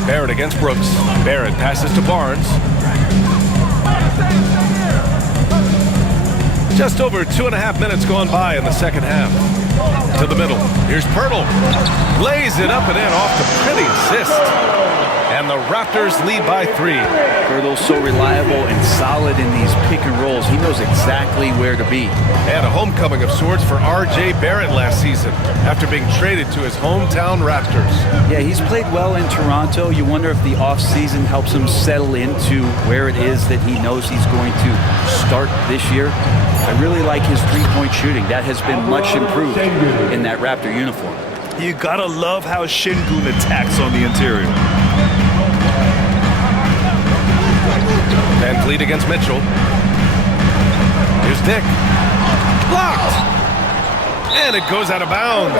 Barrett against Brooks. Barrett passes to Barnes. Just over 2.5 minutes gone by in the second half. To the middle. Here's Pirtle. Lays it up and in off the pretty assist. And the Raptors lead by 3. Pirtle's so reliable and solid in these pick and rolls. He knows exactly where to be. And a homecoming of sorts for R.J. Barrett last season after being traded to his hometown Raptors. Yeah, he's played well in Toronto. You wonder if the offseason helps him settle into where it is that he knows he's going to start this year. I really like his three-point shooting. That has been much improved in that Raptor uniform. You gotta love how Şengün attacks on the interior. Van Vliet against Mitchell. Here's Dick. Blocked! And it goes out of bounds.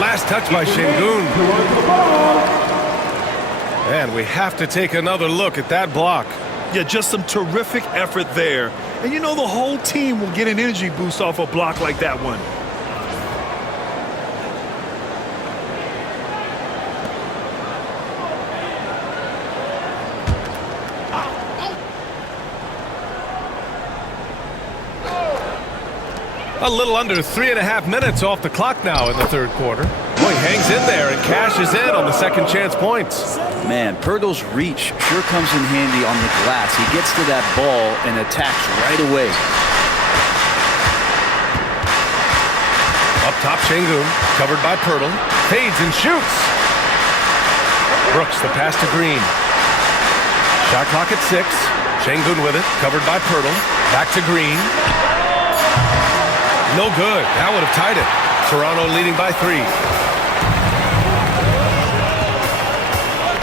Last touch by Şengün. And we have to take another look at that block. Yeah, just some terrific effort there. And you know the whole team will get an energy boost off a block like that one. A little under 3.5 minutes off the clock now in the third quarter. Boy, hangs in there and cashes in on the second chance points. Man, Pirtle's reach sure comes in handy on the glass. He gets to that ball and attacks right away. Up top, Şengün, covered by Pirtle. Fades and shoots. Brooks, the pass to Green. Shot clock at 6. Şengün with it, covered by Pirtle. Back to Green. No good. That would have tied it. Toronto leading by 3.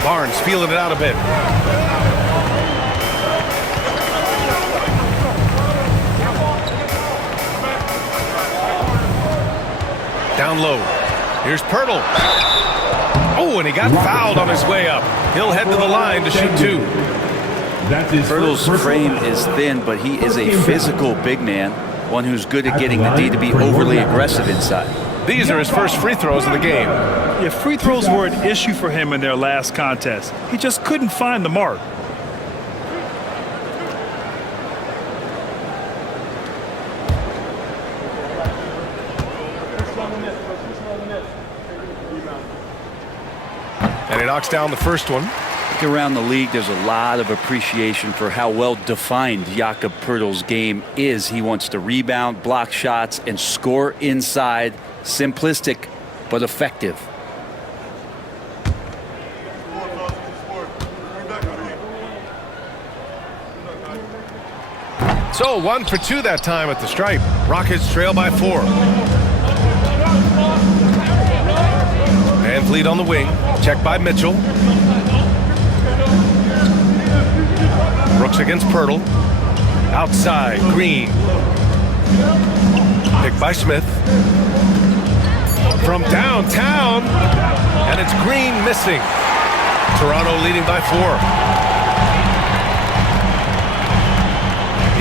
Barnes feeling it out a bit. Down low. Here's Pirtle. Oh, and he got fouled on his way up. He'll head to the line to shoot 2. Pirtle's frame is thin, but he is a physical big man. One who's good at getting the D to be overly aggressive inside. These are his first free throws of the game. Yeah, free throws were an issue for him in their last contest. He just couldn't find the mark. And he knocks down the first one. Around the league, there's a lot of appreciation for how well defined Jakob Pirtle's game is. He wants to rebound, block shots, and score inside. Simplistic, but effective. So 1 for 2 that time at the stripe. Rockets trail by 4. Van Vliet on the wing. Checked by Mitchell. Brooks against Pirtle. Outside, Green. Picked by Smith. From downtown, and it's Green missing. Toronto leading by 4.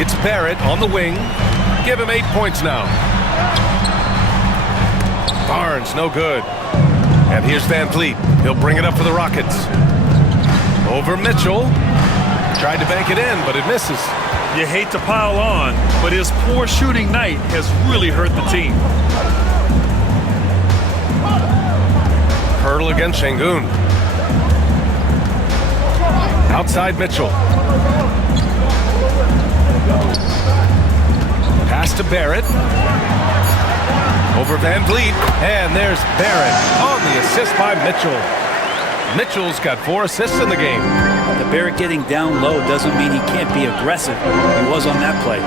It's Barrett on the wing. Give him 8 points now. Barnes, no good. And here's Van Fleet. He'll bring it up for the Rockets. Over Mitchell. Tried to bank it in, but it misses. You hate to pile on, but his poor shooting night has really hurt the team. Pirtle against Şengün. Outside Mitchell. Pass to Barrett. Over Van Vliet. And there's Barrett on the assist by Mitchell. Mitchell's got 4 assists in the game. The Barrett getting down low doesn't mean he can't be aggressive. He was on that play.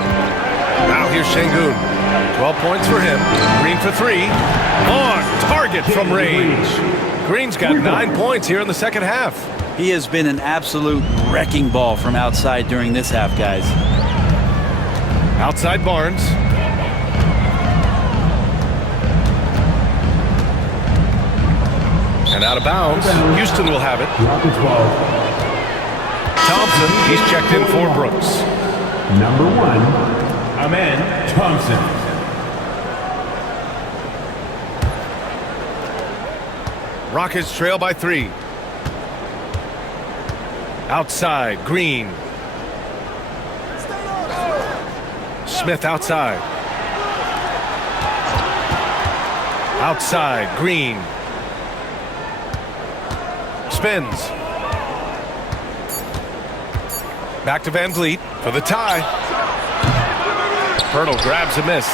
Now here's Şengün. 12 points for him. Green for 3. On target from range. Green's got 9 points here in the second half. He has been an absolute wrecking ball from outside during this half, guys. Outside Barnes. And out of bounds. Houston will have it. Thompson, he's checked in for Brooks. Number 1, Amen Thompson. Rockets trail by 3. Outside, Green. Smith outside. Outside, Green. Spins. Back to Van Vliet for the tie. Pirtle grabs a miss.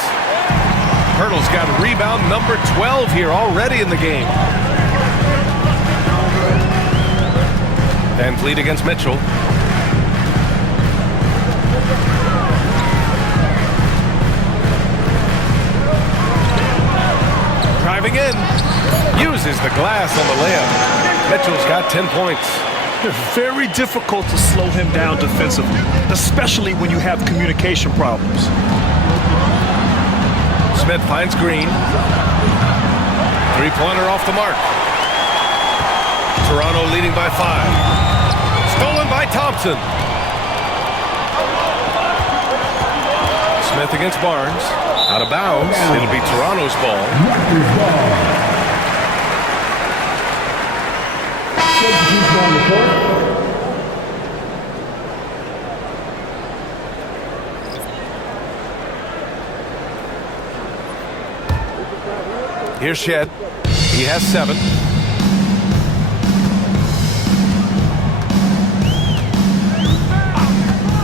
Pirtle's got rebound number 12 here already in the game. Van Vliet against Mitchell. Driving in. Uses the glass on the layup. Mitchell's got 10 points. Very difficult to slow him down defensively, especially when you have communication problems. Smith finds Green. 3-pointer off the mark. Toronto leading by 5. Stolen by Thompson. Smith against Barnes. Out of bounds. It'll be Toronto's ball. Here's Shed. He has 7.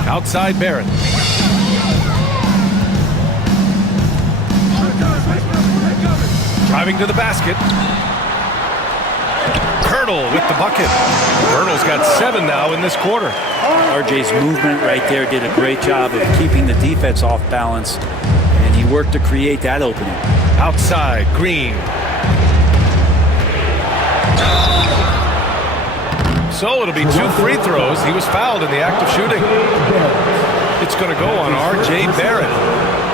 Outside Barrett. Driving to the basket. Pirtle with the bucket. Pirtle's got 7 now in this quarter. RJ's movement right there did a great job of keeping the defense off balance, and he worked to create that opening. Outside, Green. So it'll be 2 free throws. He was fouled in the act of shooting. It's going to go on R.J. Barrett.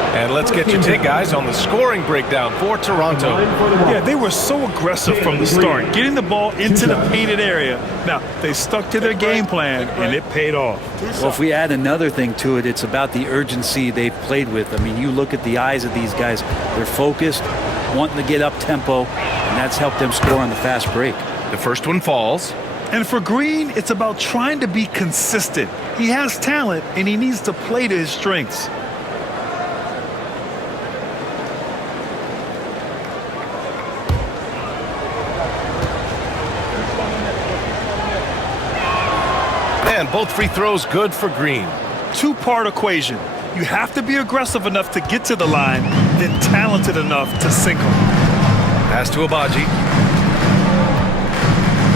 And let's get your take, guys, on the scoring breakdown for Toronto. Yeah, they were so aggressive from the start, getting the ball into the painted area. Now, they stuck to their game plan, and it paid off. Well, if we add another thing to it, it's about the urgency they've played with. I mean, you look at the eyes of these guys. They're focused, wanting to get up tempo, and that's helped them score on the fast break. The first one falls. And for Green, it's about trying to be consistent. He has talent, and he needs to play to his strengths. And both free throws good for Green. 2-part equation. You have to be aggressive enough to get to the line, then talented enough to sink them. Pass to Abaji.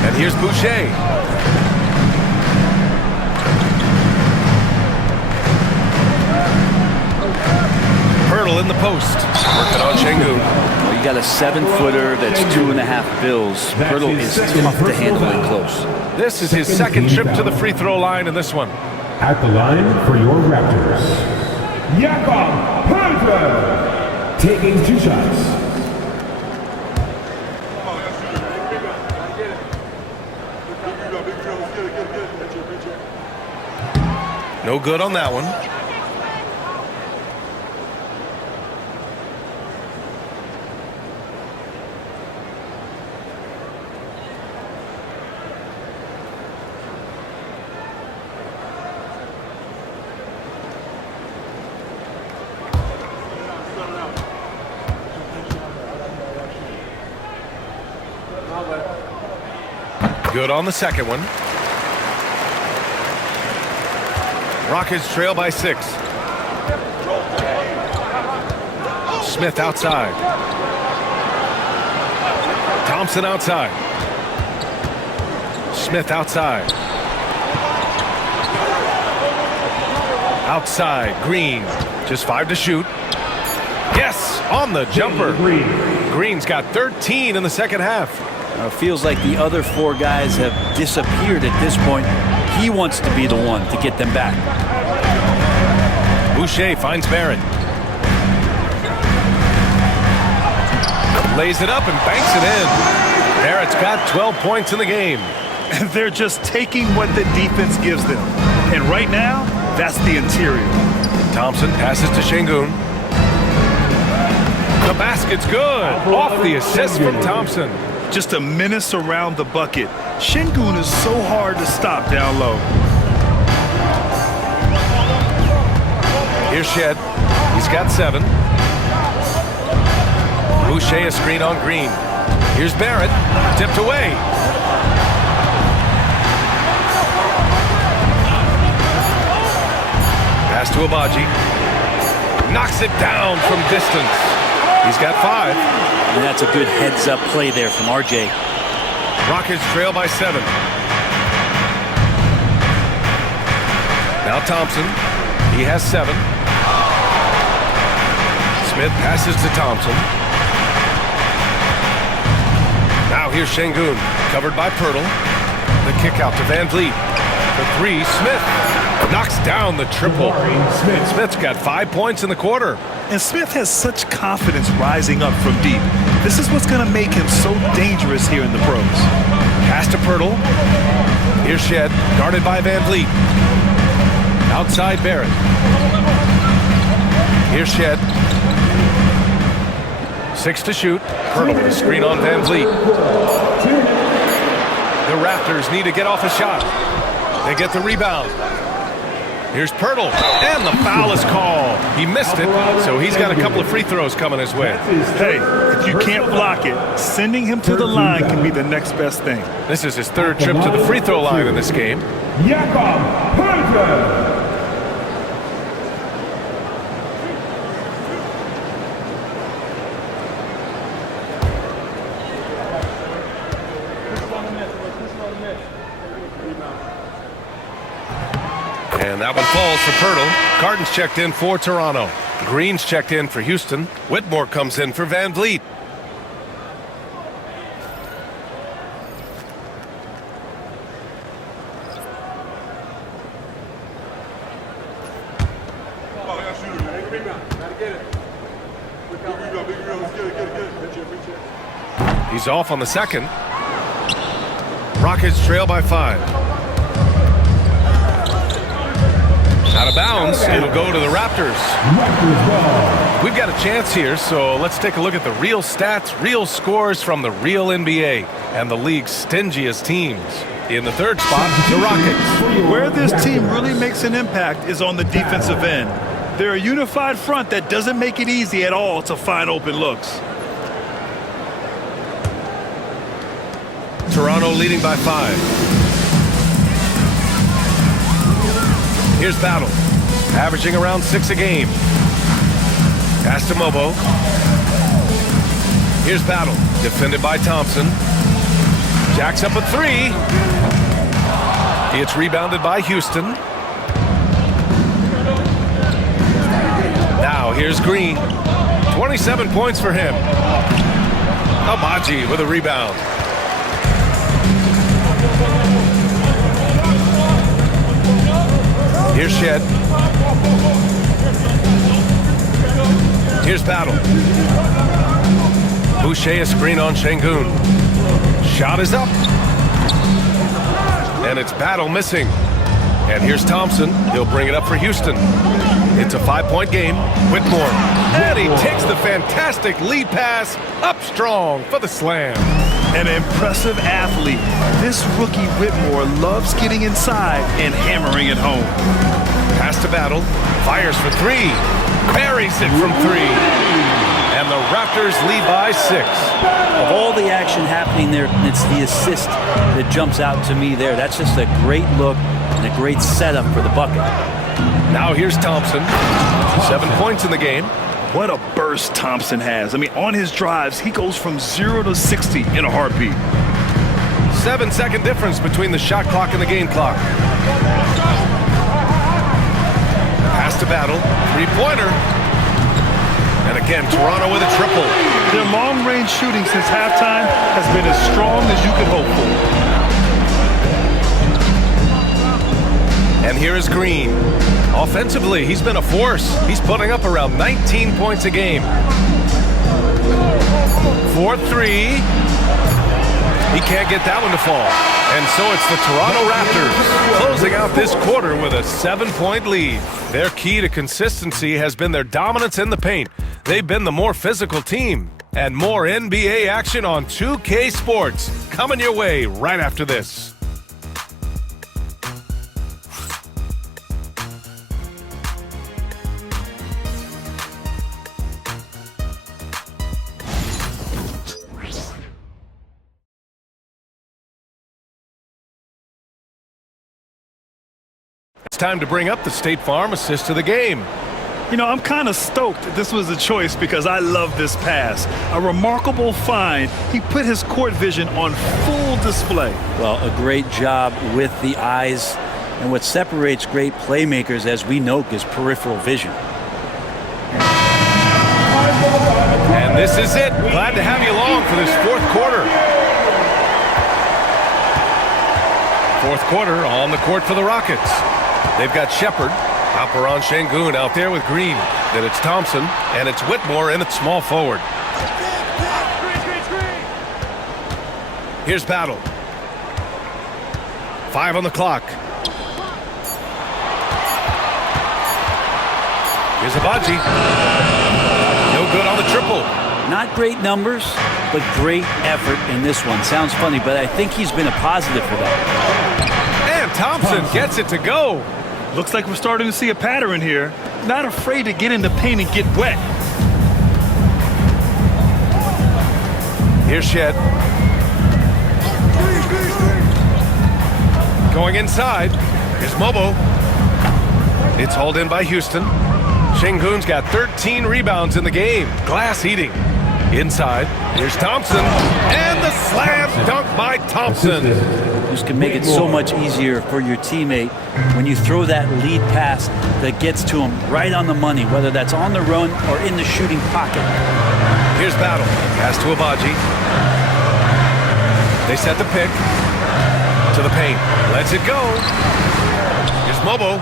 And here's Boucher. Pirtle in the post. Working on Şengün. Well, you got a 7-footer that's 2.5 bills. Pirtle is tough to handle in close. This is his second trip to the free throw line in this one. At the line for your Raptors, Jakob Poeltl, taking 2 shots. No good on that one. Good on the second one. Rockets trail by 6. Smith outside. Thompson outside. Smith outside. Outside, Green. Just 5 to shoot. Yes, on the jumper. Green's got 13 in the second half. Feels like the other 4 guys have disappeared at this point. He wants to be the one to get them back. Boucher finds Barrett. Lays it up and banks it in. Barrett's got 12 points in the game. And they're just taking what the defense gives them. And right now, that's the interior. Thompson passes to Şengün. The basket's good. Off the assist from Thompson. Just a menace around the bucket. Şengün is so hard to stop down low. Here's Shed. He's got 7. Boucher a screen on Green. Here's Barrett. Tipped away. Pass to Agbaji. Knocks it down from distance. He's got 5. And that's a good heads-up play there from RJ. Rockets trail by 7. Now Thompson. He has 7. Smith passes to Thompson. Now here's Şengün. Covered by Poeltl. The kick out to Van Vliet. For 3, Smith knocks down the triple. Smith's got 5 points in the quarter. And Smith has such confidence rising up from deep. This is what's going to make him so dangerous here in the pros. Pass to Poeltl. Here's Shed, guarded by Van Vliet. Outside Barrett. Here's Shed. 6 to shoot. Poeltl with a screen on Van Vliet. The Raptors need to get off a shot. They get the rebound. Here's Poeltl, and the foul is called. He missed it, so he's got a couple of free throws coming his way. Hey, if you can't block it, sending him to the line can be the next best thing. This is his 3rd trip to the free throw line in this game. Jakob Poeltl. And that one falls for Poeltl. Carton's checked in for Toronto. Green's checked in for Houston. Whitmore comes in for Van Vliet. He's off on the second. Rockets trail by 5. Out of bounds, it'll go to the Raptors. We've got a chance here, so let's take a look at the real stats, real scores from the real NBA and the league's stingiest teams. In the 3rd spot, the Rockets. Where this team really makes an impact is on the defensive end. They're a unified front that doesn't make it easy at all to find open looks. Toronto leading by 5. Here's Battle, averaging around 6 a game. Pass to Mobo. Here's Battle, defended by Thompson. Jacks up a 3. It's rebounded by Houston. Now here's Green. 27 points for him. Agbaji with a rebound. Here's Shed. Here's Battle. Boucher a screen on Şengün. Shot is up. And it's Battle missing. And here's Thompson. He'll bring it up for Houston. It's a 5-point game. Whitmore. And he takes the fantastic lead pass up strong for the slam. An impressive athlete. This rookie Whitmore loves getting inside and hammering it home. Pass to Battle. Fires for three. Buries it from three. And the Raptors lead by 6. Of all the action happening there, it's the assist that jumps out to me there. That's just a great look and a great setup for the bucket. Now here's Thompson. 7 points in the game. What a burst Thompson has. I mean, on his drives, he goes from 0 to 60 in a heartbeat. 7-second difference between the shot clock and the game clock. Pass to Battle. 3-pointer. And again, Toronto with a triple. Their long-range shooting since halftime has been as strong as you could hope for. And here is Green. Offensively, he's been a force. He's putting up around 19 points a game. 4-3. He can't get that one to fall. And so it's the Toronto Raptors closing out this quarter with a 7-point lead. Their key to consistency has been their dominance in the paint. They've been the more physical team. And more NBA action on 2K Sports coming your way right after this. It's time to bring up the State Farm assist of the game. You know, I'm kind of stoked that this was a choice because I love this pass. A remarkable find. He put his court vision on full display. Well, a great job with the eyes. And what separates great playmakers, as we know, is peripheral vision. And this is it. Glad to have you along for this fourth quarter. Fourth quarter on the court for the Rockets. They've got Shepard, Alperon Şengün out there with Green. Then it's Thompson, and it's Whitmore in at small forward. Here's Battle. 5 on the clock. Here's Abaji. No good on the triple. Not great numbers, but great effort in this one. Sounds funny, but I think he's been a positive for that. And Thompson gets it to go. Looks like we're starting to see a pattern here. Not afraid to get in the paint and get wet. Here's Shed. Going inside. Here's Mobo. It's hauled in by Houston. Şengün's got 13 rebounds in the game. Glass eating. Inside. Here's Thompson. And the slam dunk by Thompson. This can make it so much easier for your teammate when you throw that lead pass that gets to him right on the money, whether that's on the run or in the shooting pocket. Here's Battle. Pass to Abaji. They set the pick. To the paint. Lets it go. Here's Mobo.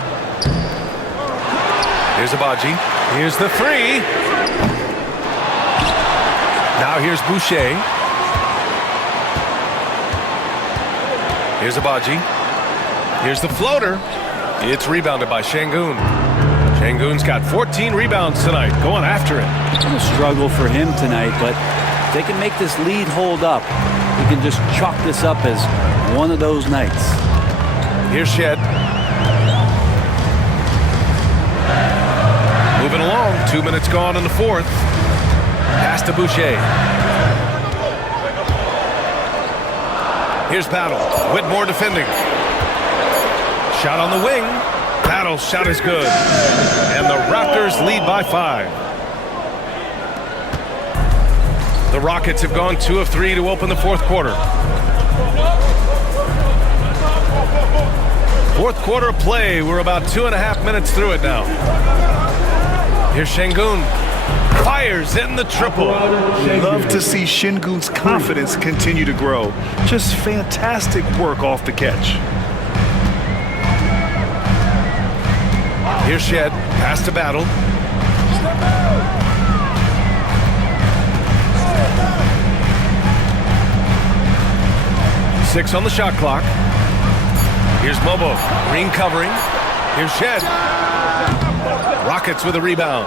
Here's Abaji. Here's the three. Now here's Boucher. Here's Abaji. Here's the floater. It's rebounded by Şengün. Şengün's got 14 rebounds tonight, going after it. It's a struggle for him tonight, but if they can make this lead hold up, we can just chalk this up as one of those nights. Here's Shed. Moving along, 2 minutes gone in the fourth. Pass to Boucher. Here's Battle. Whitmore defending. Shot on the wing. Battle's shot is good. And the Raptors lead by 5. The Rockets have gone 2 of 3 to open the fourth quarter. Fourth quarter of play. We're about 2.5 minutes through it now. Here's Şengün. Fires in the triple. Love to see Şengün's confidence continue to grow. Just fantastic work off the catch. Here's Shed. Pass to Battle. Six on the shot clock. Here's Mobo. Green covering. Here's Shed. Rockets with a rebound.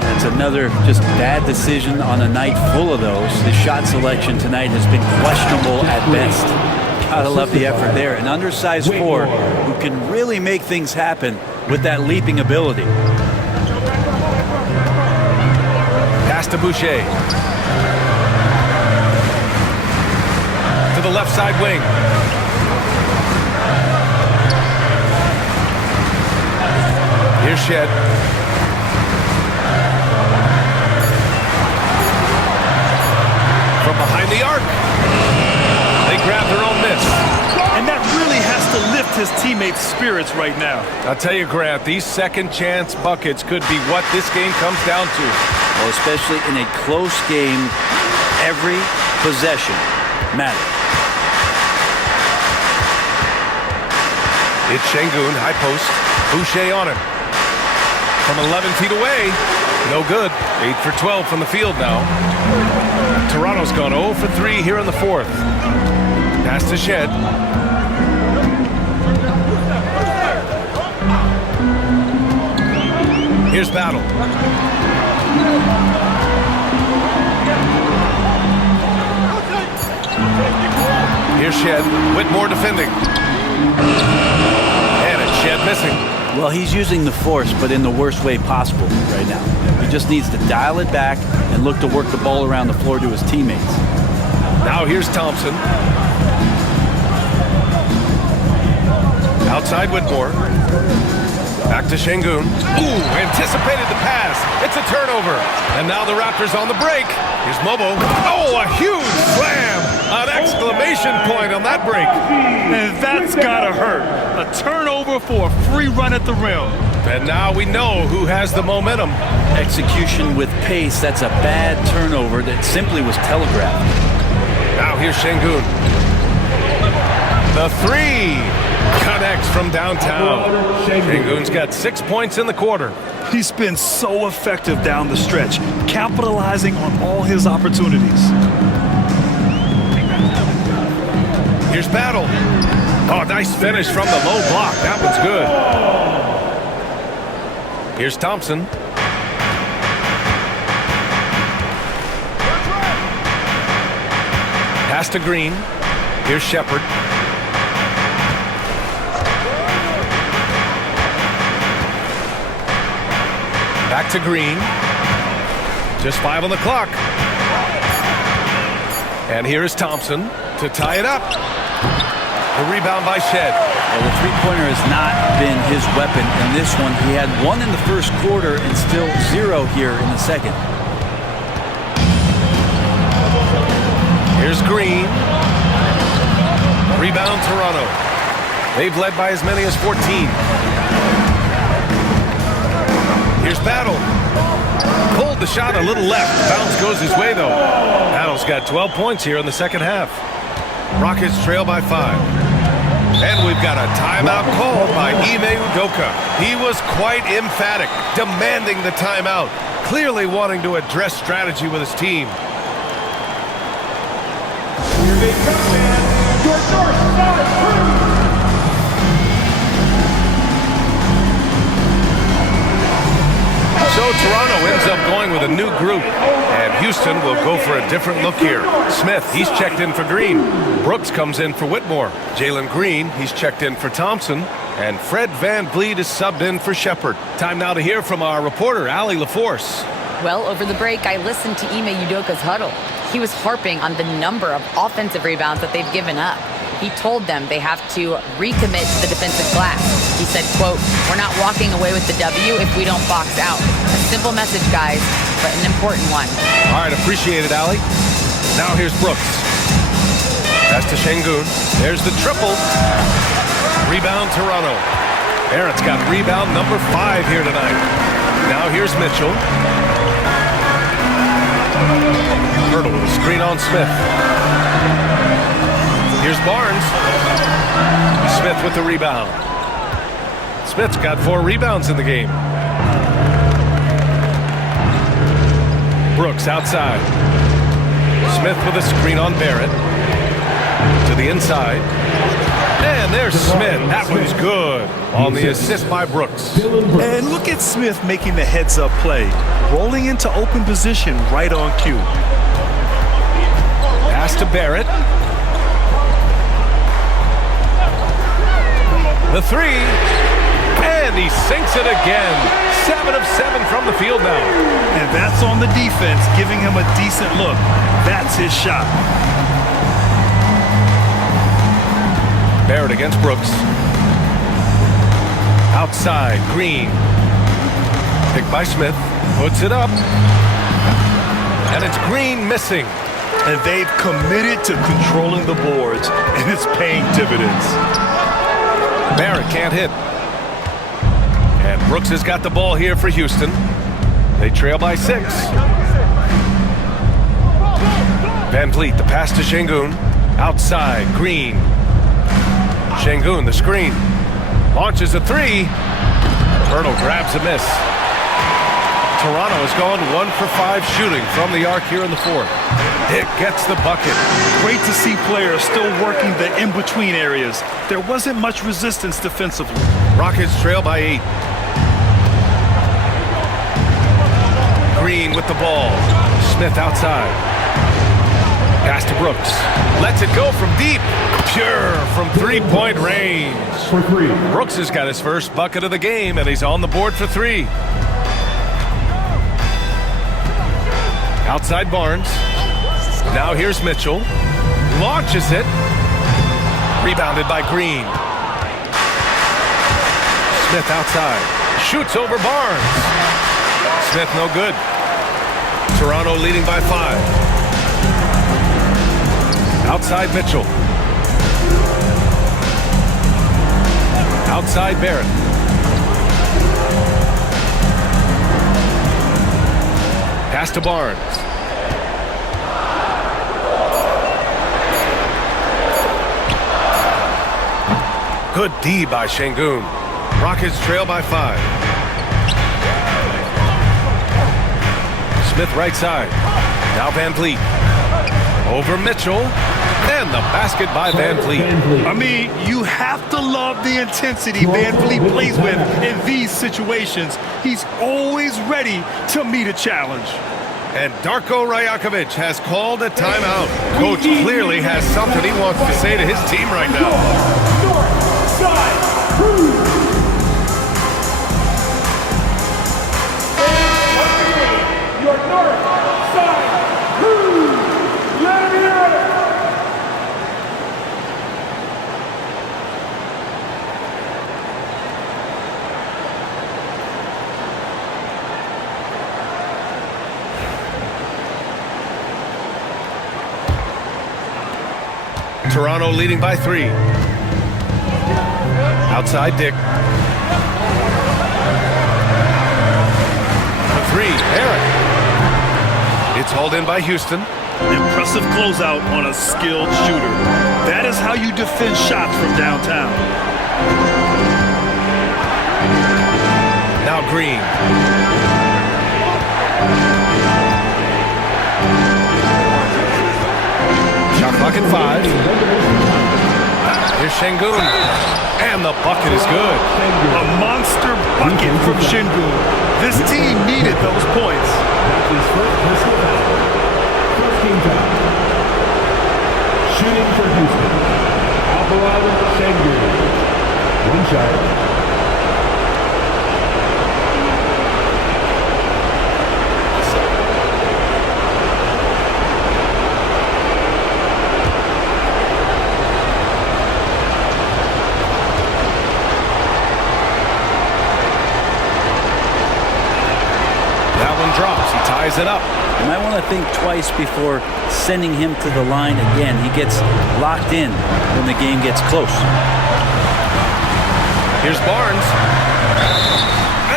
That's another just bad decision on a night full of those. The shot selection tonight has been questionable at best. Gotta love the effort there. An undersized four who can really make things happen with that leaping ability. Pass to Boucher. To the left side wing. Here's Shed. From behind the arc. They grab their own miss. And that really has to lift his teammates' spirits right now. I'll tell you, Grant, these second chance buckets could be what this game comes down to. Well, especially in a close game, every possession matters. It's Şengün, high post. Boucher on him. From 11 feet away. No good. 8 for 12 from the field now. Toronto's gone 0 for 3 here in the fourth. Pass to Shed. Here's Battle. Here's Shed. Whitmore defending. And it's Shed missing. Well, he's using the force, but in the worst way possible right now. He just needs to dial it back and look to work the ball around the floor to his teammates. Now here's Thompson. Outside Whitmore. Back to Şengün. Ooh, anticipated the pass. It's a turnover. And now the Raptors on the break. Here's Mobo. Oh, a huge slam. An exclamation point on that break. And that's gotta hurt. A turnover for a free run at the rim. And now we know who has the momentum. Execution with pace, that's a bad turnover that simply was telegraphed. Now here's Şengün. The three connects from downtown. Şengün's got 6 points in the quarter. He's been so effective down the stretch, capitalizing on all his opportunities. Here's Battle. Oh, nice finish from the low block. That one's good. Here's Thompson. Pass to Green. Here's Shepherd. Back to Green. Just 5 on the clock. And here is Thompson to tie it up. The rebound by Shed. Well, the three-pointer has not been his weapon in this one. He had 1 in the first quarter and still 0 here in the second. Here's Green. Rebound Toronto. They've led by as many as 14. Here's Battle. Pulled the shot a little left. Bounce goes his way, though. Battle's got 12 points here in the second half. Rockets trail by 5. And we've got a timeout called by Ime Udoka. He was quite emphatic, demanding the timeout, clearly wanting to address strategy with his team. Here they come, man. Your north side crew. So Toronto ends up going with a new group, and Houston will go for a different look here. Smith, he's checked in for Green. Brooks comes in for Whitmore. Jalen Green, he's checked in for Thompson. And Fred VanVleet is subbed in for Shepherd. Time now to hear from our reporter, Allie LaForce. Well, over the break, I listened to Ime Udoka's huddle. He was harping on the number of offensive rebounds that they've given up. He told them they have to recommit to the defensive glass. He said, quote, "We're not walking away with the W if we don't box out." A simple message, guys, but an important one. All right, appreciate it, Allie. Now here's Brooks. Pass to Şengün. There's the triple. Rebound Toronto. Barrett's got rebound number 5 here tonight. Now here's Mitchell. Hurdle with a screen on Smith. Here's Barnes. Smith with the rebound. Smith's got 4 rebounds in the game. Brooks outside. Smith with a screen on Barrett. To the inside. And there's Smith. That one's good on the assist by Brooks. And look at Smith making the heads-up play, rolling into open position right on cue. Pass to Barrett. The three. And he sinks it again. 7 of 7 from the field now. And that's on the defense, giving him a decent look. That's his shot. Barrett against Brooks. Outside, Green. Picked by Smith. Puts it up. And it's Green missing. And they've committed to controlling the boards, and it's paying dividends. Barrett can't hit. And Brooks has got the ball here for Houston. They trail by 6. Van Vliet, the pass to Şengün. Outside, Green. Şengün, the screen. Launches a 3. Hurdle grabs a miss. Toronto has gone 1 for 5 shooting from the arc here in the 4th. Dick gets the bucket. Great to see players still working the in-between areas. There wasn't much resistance defensively. Rockets trail by 8. Green with the ball. Smith outside. Pass to Brooks. Lets it go from deep. Pure from three-point range. For 3. Brooks has got his first bucket of the game, and he's on the board for 3. Outside Barnes. Now here's Mitchell. Launches it. Rebounded by Green. Smith outside. Shoots over Barnes. Smith no good. Toronto leading by 5. Outside Mitchell. Outside Barrett. Pass to Barnes. Good D by Şengün. Rockets trail by 5. Smith right side. Now Van Vliet. Over Mitchell. And the basket by Van Vliet. I mean, you have to love the intensity Van Vliet plays with in these situations. He's always ready to meet a challenge. And Darko Rajakovic has called a timeout. Coach clearly has something he wants to say to his team right now. North side. Your north side. Let me hear it. Toronto leading by 3. Outside Dick. The 3, Barrett. It's hauled in by Houston. Impressive closeout on a skilled shooter. That is how you defend shots from downtown. Now Green. Shot clock at 5. Here's Şengün. And the bucket is good. A monster bucket from Şengün. This team needed those points. That's his first personal foul. First team foul. Shooting for Houston. Alvarado Şengün. 1 shot. Drops. He ties it up. You might want to think twice before sending him to the line again. He gets locked in when the game gets close. Here's Barnes.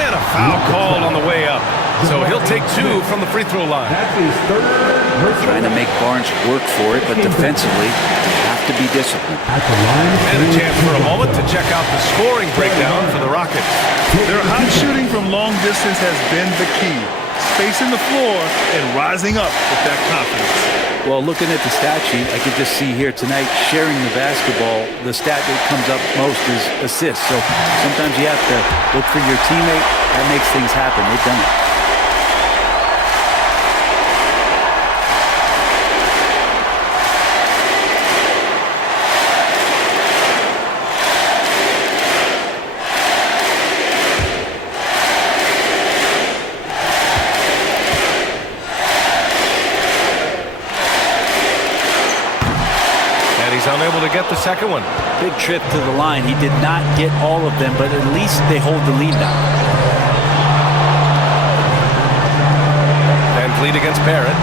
And a foul called on the way up. So he'll take 2 from the free throw line. That's his third. Trying to make Barnes work for it, but defensively, you have to be disciplined. And a chance for a moment to check out the scoring breakdown for the Rockets. Their hot shooting from long distance has been the key. spacing the floor and rising up with that confidence. Well, looking at the stat sheet, I could just see here tonight, sharing the basketball, the stat that comes up most is assists. So sometimes you have to look for your teammate. That makes things happen. They've done it. Unable to get the second one. Big trip to the line. He did not get all of them, but at least they hold the lead now. Van Vliet against Barrett.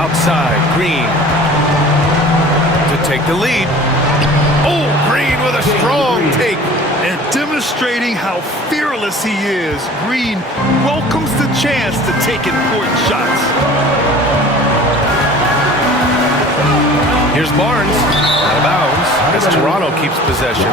Outside, Green to take the lead. Oh, Green with a strong take. And demonstrating how fearless he is, Green welcomes the chance to take important shots. Here's Barnes, out of bounds, as Toronto keeps possession.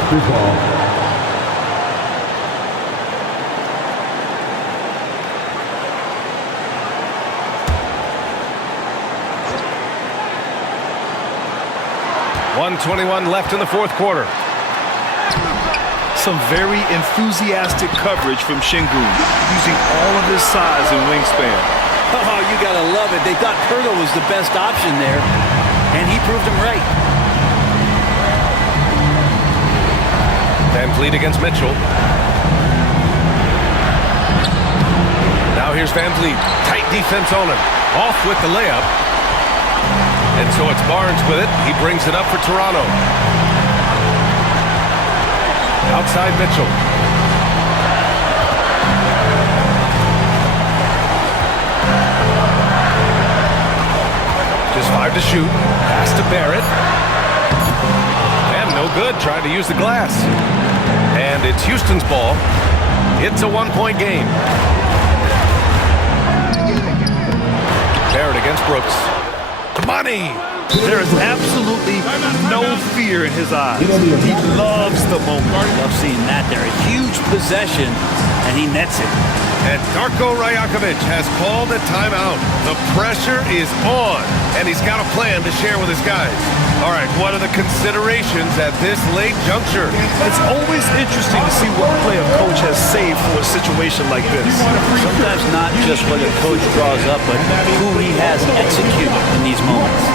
.121 left in the fourth quarter. Some very enthusiastic coverage from Şengün, using all of his size and wingspan. Oh, you gotta love it. They thought Pirtle was the best option there, and he proved them right. Van Vliet against Mitchell. Now here's Van Vliet. Tight defense on him. Off with the layup. And so it's Barnes with it. He brings it up for Toronto. Outside Mitchell. Just 5 to shoot. Pass to Barrett. And no good. Trying to use the glass. And it's Houston's ball. It's a 1-point game. Barrett against Brooks. Money! There is absolutely no fear in his eyes. He loves the moment. Love seeing that there. A huge possession, and he nets it. And Darko Rajakovic has called a timeout. The pressure is on, and he's got a plan to share with his guys. All right, what are the considerations at this late juncture? It's always interesting to see what play a coach has saved for a situation like this. Sometimes not just what a coach draws up, but who he has executed in these moments.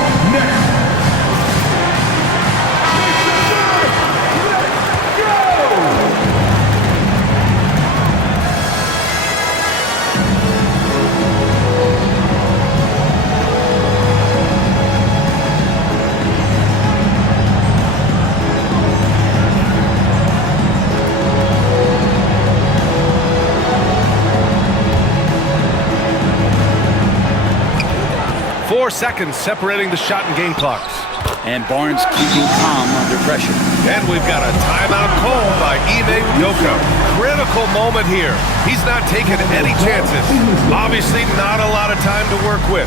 Seconds separating the shot and game clocks. And Barnes keeping calm under pressure. And we've got a timeout called by Ime Udoka. Critical moment here. He's not taking any chances. Obviously not a lot of time to work with.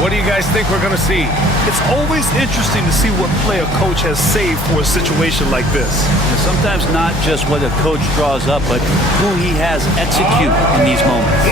What do you guys think we're going to see? It's always interesting to see what play a coach has saved for a situation like this. And sometimes not just what a coach draws up, but who he has executed in these moments.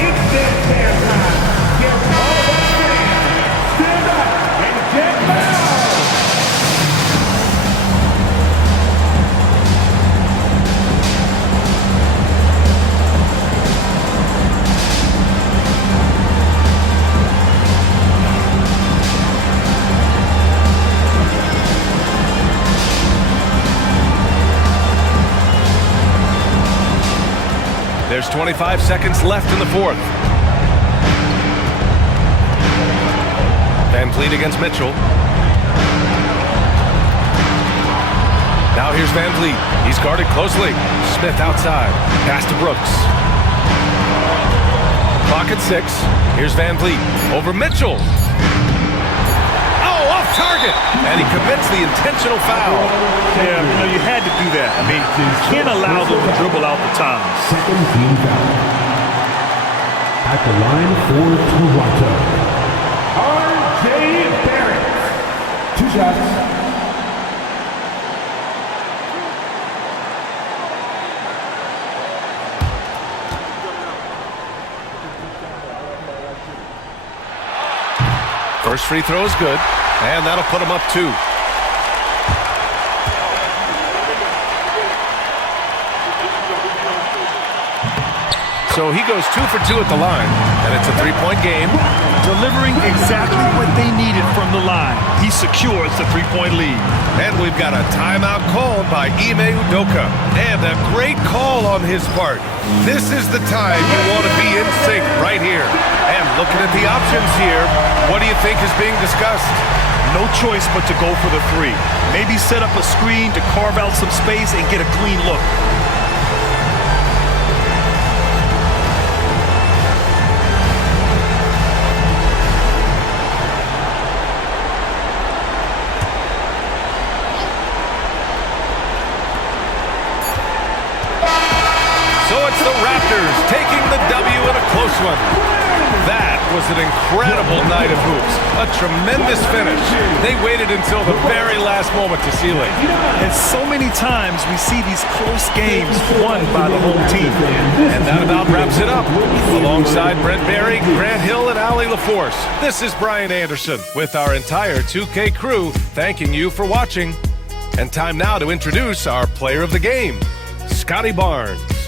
There's 25 seconds left in the fourth. Van Vliet against Mitchell. Now here's Van Vliet. He's guarded closely. Smith outside. Pass to Brooks. Clock at 6. Here's Van Vliet. Over Mitchell. Oh, off target. And he commits the intentional foul. Yeah, you had to do that. I mean, you can't allow them to dribble out the time. Second team foul. At the line for Toronto, R.J. Barrett. 2 shots. First free throw is good, and that'll put him up 2. So he goes 2 for 2 at the line, and it's a 3-point game. Delivering exactly what they needed from the line. He secures the 3-point lead. And we've got a timeout called by Ime Udoka. And a great call on his part. This is the time you want to be in sync right here. And looking at the options here, what do you think is being discussed? No choice but to go for the 3. Maybe set up a screen to carve out some space and get a clean look. The Raptors taking the W in a close one. That was an incredible night of hoops. A tremendous finish. They waited until the very last moment to seal it. And so many times we see these close games won by the home team. And that about wraps it up. Alongside Brent Barry, Grant Hill, and Allie LaForce, this is Brian Anderson with our entire 2K crew thanking you for watching. And time now to introduce our player of the game, Scotty Barnes.